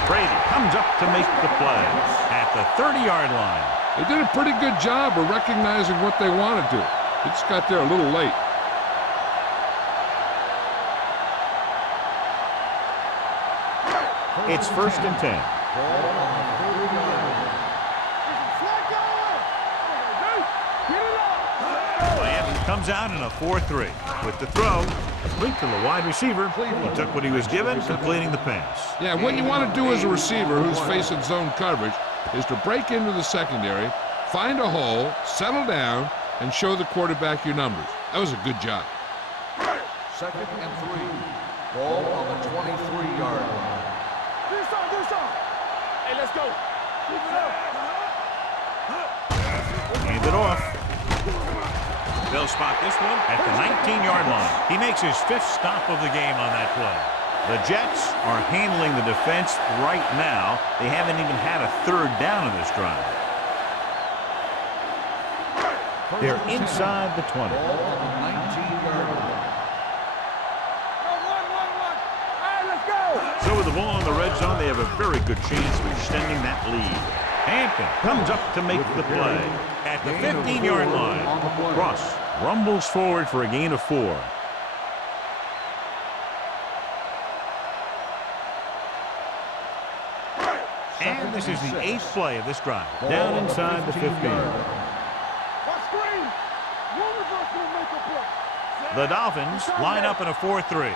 Brady comes up to make the play at the 30-yard line. They did a pretty good job of recognizing what they wanted to. They just got there a little late. It's 1st and 10. Miami comes out in a 4-3. With the throw, complete to the wide receiver. He took what he was given, completing the pass. Yeah, what you want to do as a receiver who's facing zone coverage is to break into the secondary, find a hole, settle down, and show the quarterback your numbers. That was a good job. 2nd and 3. Ball on the 23-yard line. Do some. Hey, let's go. Keep it up. Hand it off. They'll spot this one at the 19-yard line. He makes his 5th stop of the game on that play. The Jets are handling the defense right now. They haven't even had a 3rd down in this drive. They're inside the 20. Ball on the 19-yard line. So with the ball in the red zone, they have a very good chance of extending that lead. Hampton comes up to make the play at the 15-yard line. Ross rumbles forward for a gain of 4. And this is the 8th play of this drive. Down inside the 15. The Dolphins line up in a 4-3.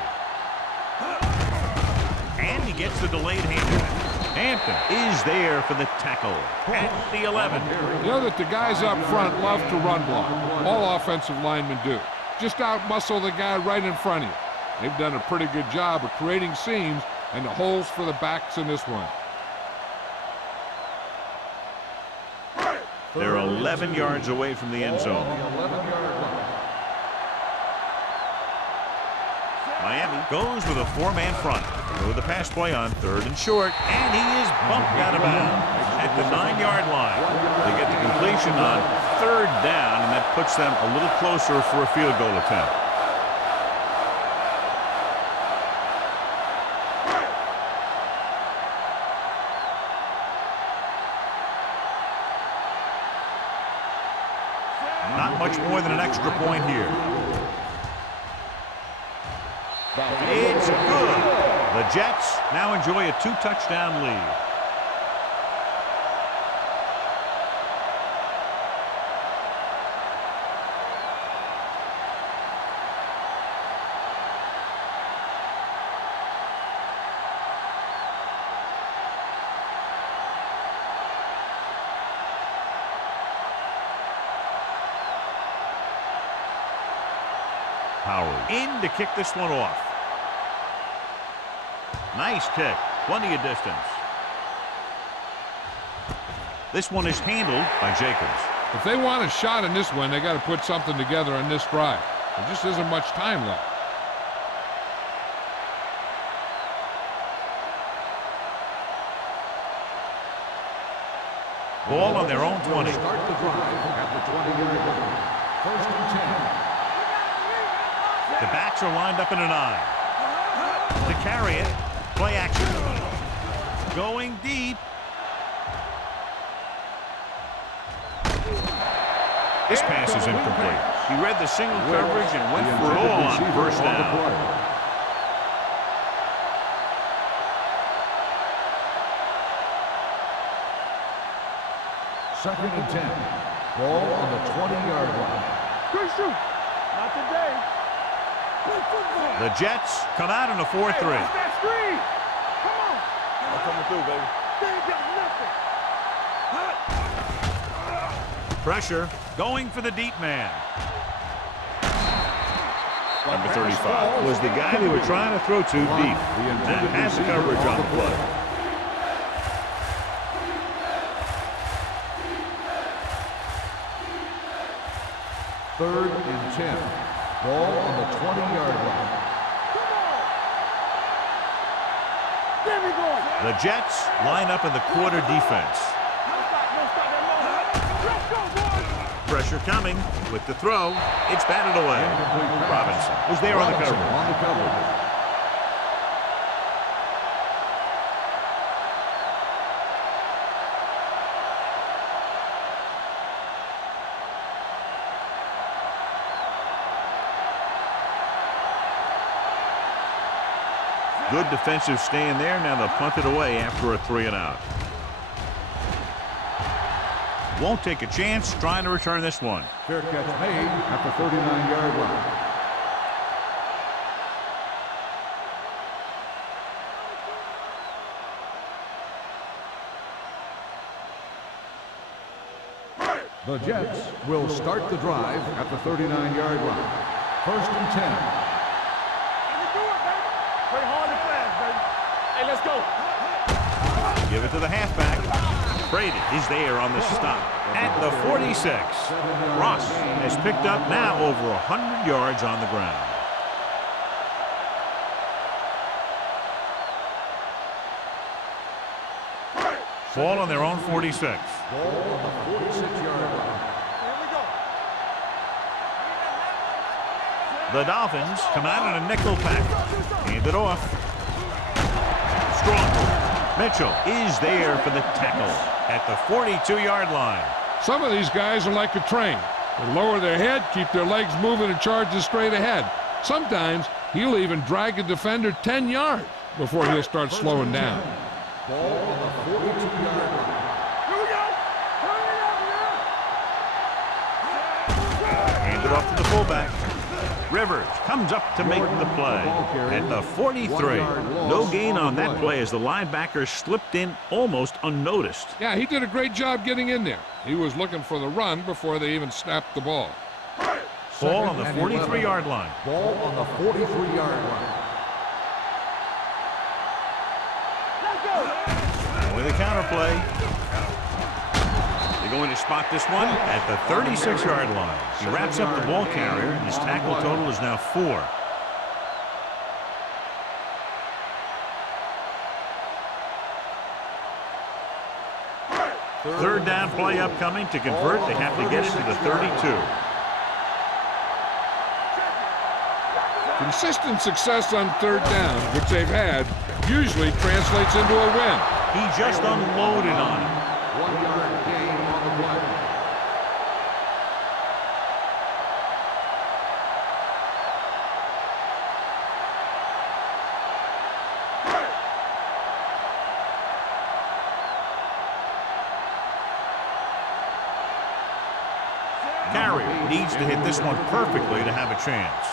And he gets the delayed handoff. Hampton is there for the tackle at the 11. You know that the guys up front love to run block. All offensive linemen do. Just out-muscle the guy right in front of you. They've done a pretty good job of creating seams and the holes for the backs in this one. They're 11 yards away from the end zone. Miami goes with a 4-man front. With the pass play on 3rd and short, and he is bumped out of bounds at the 9-yard line. They get the completion on 3rd down, and that puts them a little closer for a field goal attempt. Not much more than an extra point here. It's good. The Jets now enjoy a 2-touchdown lead. Howard in to kick this one off. Nice kick. Plenty of distance. This one is handled by Jacobs. If they want a shot in this one, they got to put something together on this drive. There just isn't much time left. Ball on their own 20. Start the drive at the 20-yard line. 1st and 10. The backs are lined up in a 9. To carry it, play action. Going deep. This pass is incomplete. He read the single coverage and went for it all on 1st down. 2nd and 10. Ball on the 20-yard line. Good shoot. Not today. The Jets come out in a 4-3. Hey, what's that screen? Come on. I'm coming through, baby. They ain't got nothing. Pressure, going for the deep man. Number 35 was the guy they were trying to throw to deep. That has the coverage on the play. Third and 10. Ball on the 20-yard line. The Jets line up in the quarter defense. Pressure coming with the throw. It's batted away. Robinson was there on the coverage. Good defensive stand there. Now they'll punt it away after a 3-and-out. Won't take a chance trying to return this one. Fair catch made at the 39-yard line. The Jets will start the drive at the 39-yard line. First and 10. Hey, let's go. Give it to the halfback. Brady is there on the stop at the 46. Ross has picked up now over 100 yards on the ground. Ball on their own 46. Ball on the 46-yard line. The Dolphins come out in a nickel package. Hand it off. Strong. Mitchell is there for the tackle at the 42-yard line. Some of these guys are like a train. They lower their head, keep their legs moving, and charge it straight ahead. Sometimes he'll even drag a defender 10 yards before he'll start slowing down. Ball on the 42-yard line. Here we go. Hand it off to the fullback. Rivers comes up to make the play at the 43. No gain on that play as the linebacker slipped in almost unnoticed. Yeah, he did a great job getting in there. He was looking for the run before they even snapped the ball. Ball on the 43-yard line. Ball on the 43-yard line. And with a counter play, they're going to spot this one at the 36-yard line. He wraps up the ball carrier, and his tackle total is now 4. Third down play upcoming. To convert, they have to get it to the 32. Consistent success on third down, which they've had, usually translates into a win. He just unloaded on him. 1-yard gain on the play. Carrier needs to hit this one perfectly to have a chance.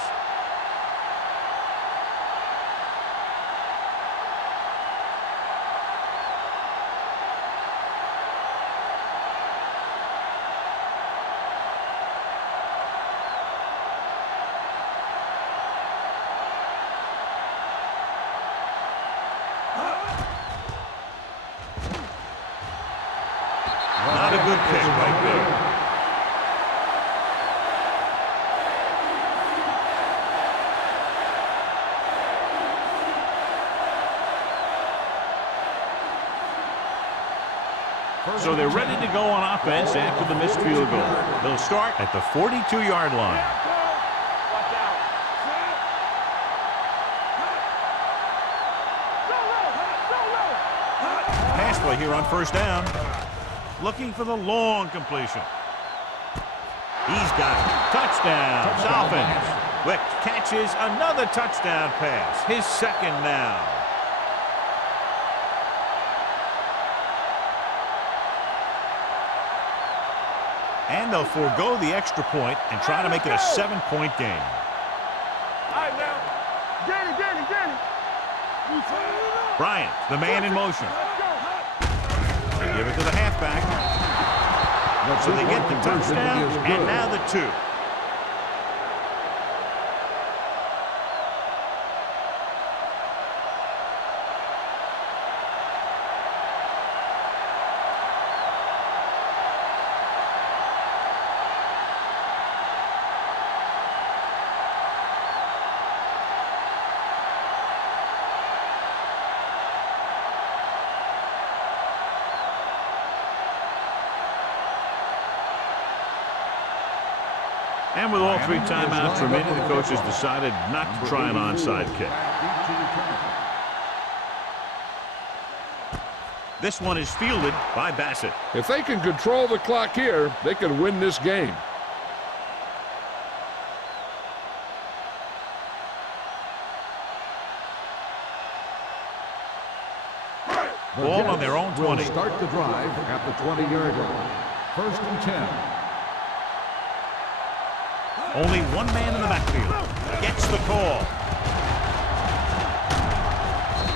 Not a good pick right there. So they're ready to go on offense after the missed field goal. They'll start at the 42-yard line. Watch out. Pass play here on first down. Looking for the long completion. He's got it. Touchdown, Dolphins. Wick catches another touchdown pass. His second now. And they'll forego the extra point and try to make it a 7-point game. All right, now. Danny. Bryant, the man in motion. They give it to the halfback. So they get the touchdown, and now the 2. And with all 3 timeouts remaining, the coaches decided not to try an onside kick. This one is fielded by Bassett. If they can control the clock here, they can win this game. Ball on their own 20. Start the drive at the 20-yard line. 1st and 10. Only one man in the backfield. Gets the call.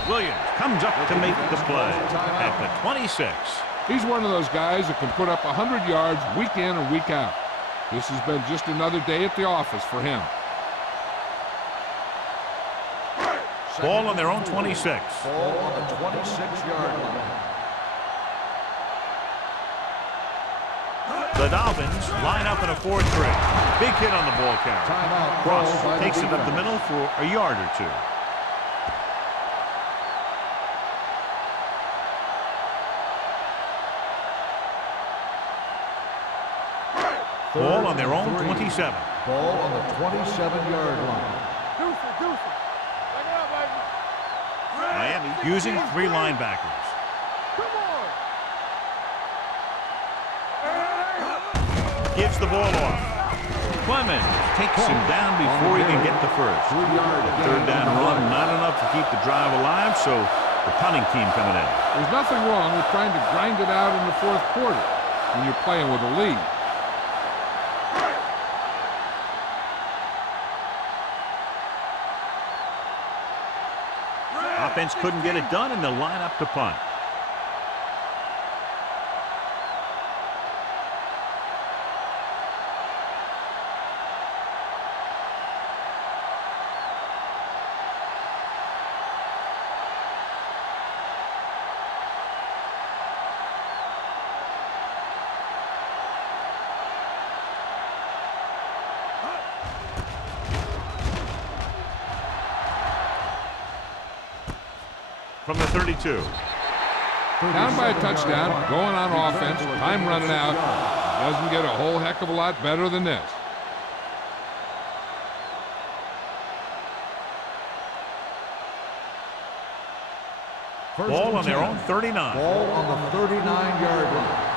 Williams comes up to make the play at the 26. He's one of those guys that can put up 100 yards week in and week out. This has been just another day at the office for him. Ball on their own 26. Ball on the 26-yard line. The Dolphins line up in a 4-3. Big hit on the ball carrier. Timeout. Cross takes it up the middle for a yard or 2. Ball on their own 27. Ball on the 27-yard line. Miami using 3 linebackers. Gives the ball off. Clemens takes him down before he can get the first. 3rd down run, not enough to keep the drive alive, so the punting team coming in. There's nothing wrong with trying to grind it out in the 4th quarter when you're playing with a lead. Offense couldn't get it done, and they'll line up to punt. From the 32. Down by a touchdown, going on offense, time running out. Doesn't get a whole heck of a lot better than this. Ball on their own 39. Ball on the 39-yard line.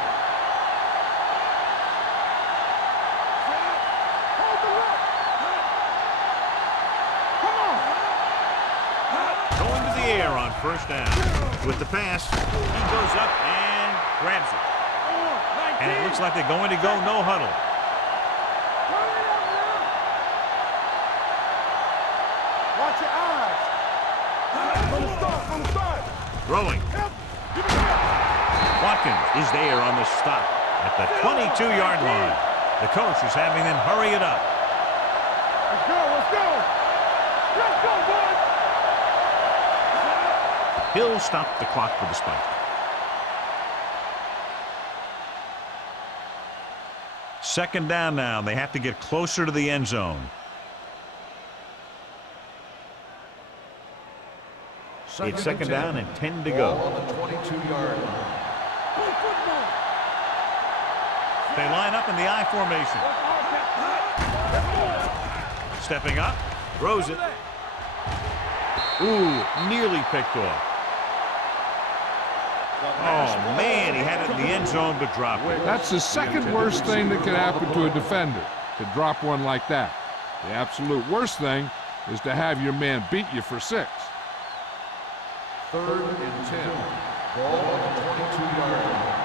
On 1st down. With the pass, he goes up and grabs it. And it looks like they're going to go no huddle. Watch your eyes. From the start. Throwing. Watkins is there on the stop at the 22-yard line. The coach is having them hurry it up. Let's go. Let's go, boys. He'll stop the clock with the spike. Second down now. They have to get closer to the end zone. It's second down and 10 to go. On the 22-yard line. They line up in the I formation. Stepping up, throws it. Ooh, nearly picked off. Oh, man, he had it in the end zone, but dropped it. That's the second worst thing that could happen to a defender, to drop one like that. The absolute worst thing is to have your man beat you for 6. 3rd and 10. Ball on the 22-yard line.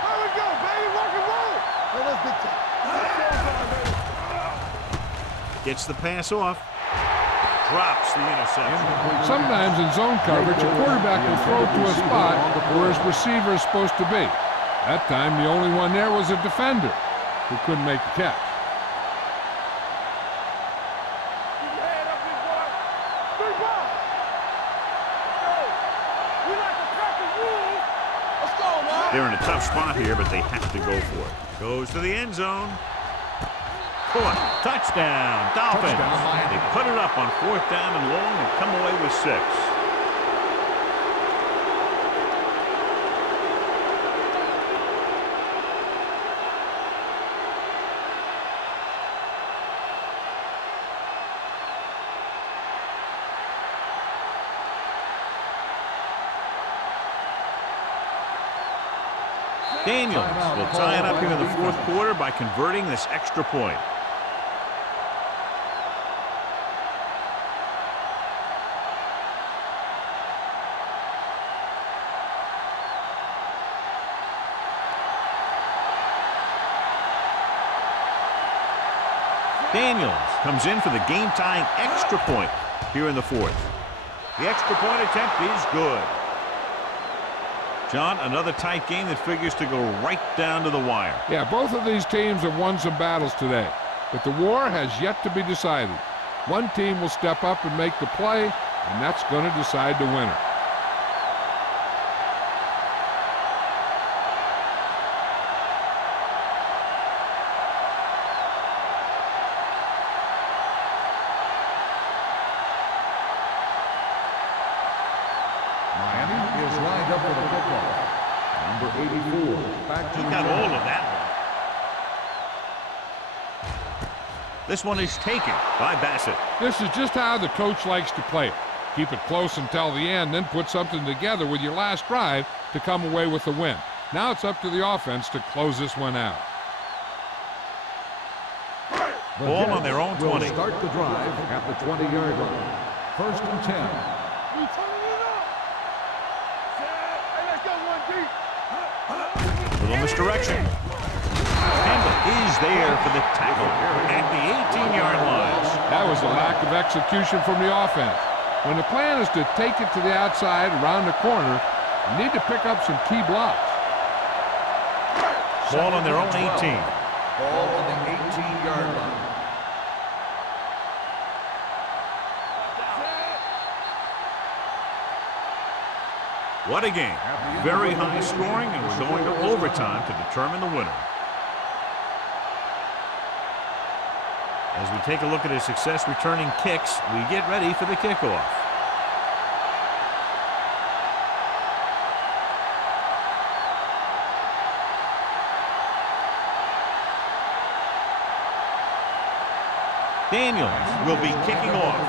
There we go, baby. Rock and roll. Hey, let's get Gets the pass off. Drops the interception. Sometimes in zone coverage, a quarterback will throw to a spot where his receiver is supposed to be. That time, the only one there was a defender who couldn't make the catch. Keep your head up, big boy. 3 ball. Let's go. We like to crack the rules. Let's go, man. They're in a tough spot here, but they have to go for it. Goes to the end zone. Caught. Touchdown, Dolphins. They put it up on 4th down and long and come away with 6. Daniels will tie it up here in the 4th quarter by converting this extra point. Daniels comes in for the game-tying extra point here in the 4th. The extra point attempt is good. John, another tight game that figures to go right down to the wire. Yeah, both of these teams have won some battles today, but the war has yet to be decided. One team will step up and make the play, and that's going to decide the winner. Miami is lined up for the football. Number 84. Back to He got all of that one. This one is taken by Bassett. This is just how the coach likes to play it. Keep it close until the end, then put something together with your last drive to come away with the win. Now it's up to the offense to close this one out. Ball on their own 20. Will start the drive at the 20-yard line. 1st and 10. We turning it up. Hey, let's go, 1 deep. Little misdirection. Campbell is there for the tackle at the 18-yard line. That was a lack of execution from the offense. When the plan is to take it to the outside around the corner, you need to pick up some key blocks. Ball on their own 18. Ball on the 18-yard line. What a game. Very high scoring, and we're going to overtime to determine the winner. As we take a look at his success returning kicks, we get ready for the kickoff. Daniels will be kicking off.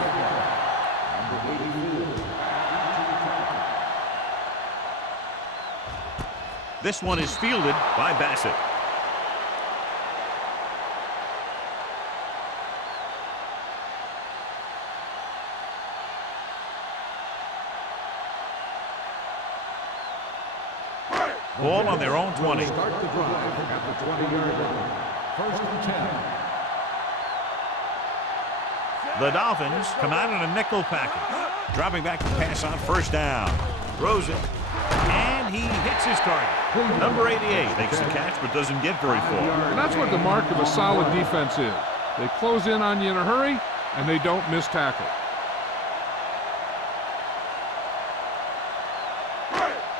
This one is fielded by Bassett. Ball on their own 20. Start the drive at the 20-yard line. 1st and 10. The Dolphins come out in a nickel package. Dropping back to pass on 1st down. Throws it. And he hits his target. Number 88 makes the catch but doesn't get very far. And that's what the mark of a solid defense is. They close in on you in a hurry, and they don't miss tackle.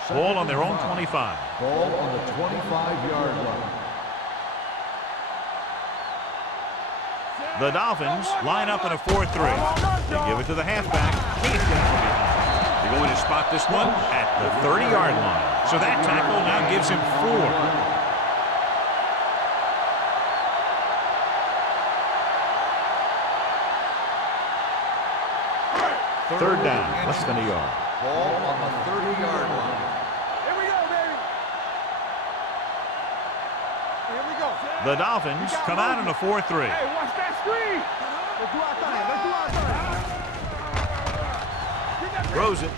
Ball on their own 25. Ball on the 25-yard line. The Dolphins line up in a 4-3. They give it to the halfback. Can't get from behind. They're going to spot this one at the 30-yard line. So that tackle now gives him 4. 3rd down, less than a yard. Ball on the 30-yard line. Here we go, baby. Here we go. The Dolphins come out in a 4-3. Hey, watch that screen. Let's do our thing. Let's do our thing. Throws it.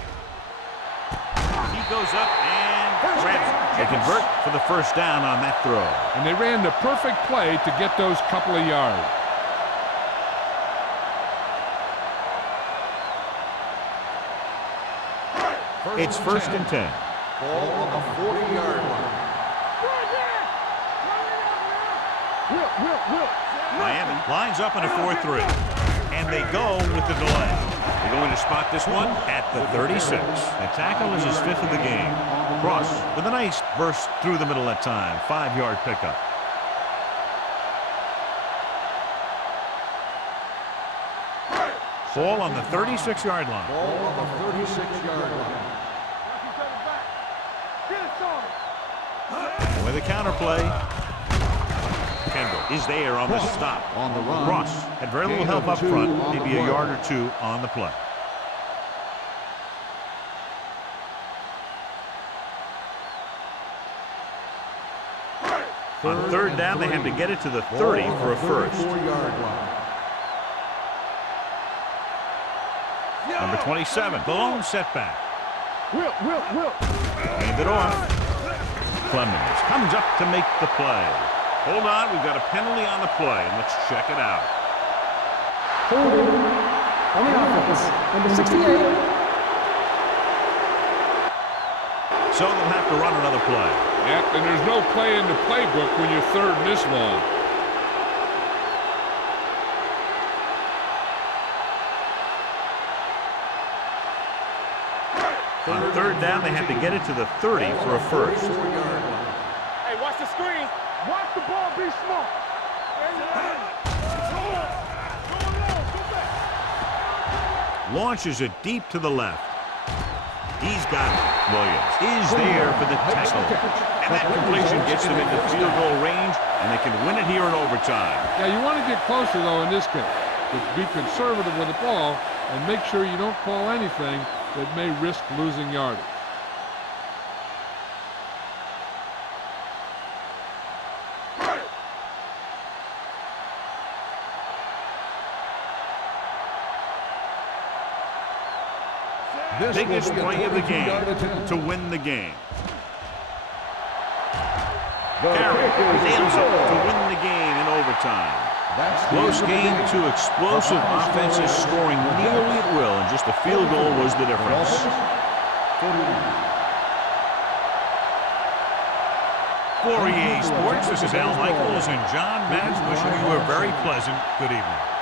He goes up and grabs it. They convert for the 1st down on that throw. And they ran the perfect play to get those couple of yards. It's 1st and 10. Ball on the 40-yard line. Miami lines up in a 4-3. And they go with the delay. They're going to spot this one at the 36. The tackle is his 5th of the game. Cross with a nice burst through the middle that time. 5-yard pickup. Ball on the 36-yard line. Ball on the 36-yard line. And with a counterplay, Kendall is there on the stop. On the run. Ross had very little help up front, maybe a yard or two on the play. On 3rd down, they had to get it to the 30 for a first. 34-yard line. Number 27, the lone setback. Will. Hand it off. Clemens comes up to make the play. Hold on, we've got a penalty on the play, and let's check it out. Holding on the offense. Number 68. So they'll have to run another play. Yep, and there's no play in the playbook when you're 3rd and this long. On 3rd down, they have to get it to the 30 for a first. Hey, watch the screen. Watch the ball be smart. Launches it deep to the left. He's got it. Williams is there for the tackle. And that completion gets them into field goal range, and they can win it here in overtime. Yeah, you want to get closer, though, in this case. But be conservative with the ball and make sure you don't call anything that may risk losing yardage. Biggest play of the game to win the game. Carey nails it to win the game in overtime. Close game, 2 explosive offenses scoring nearly at will, and just a field goal was the difference. For EA Sports, this is Al Michaels and John Madden wishing you a very pleasant good evening.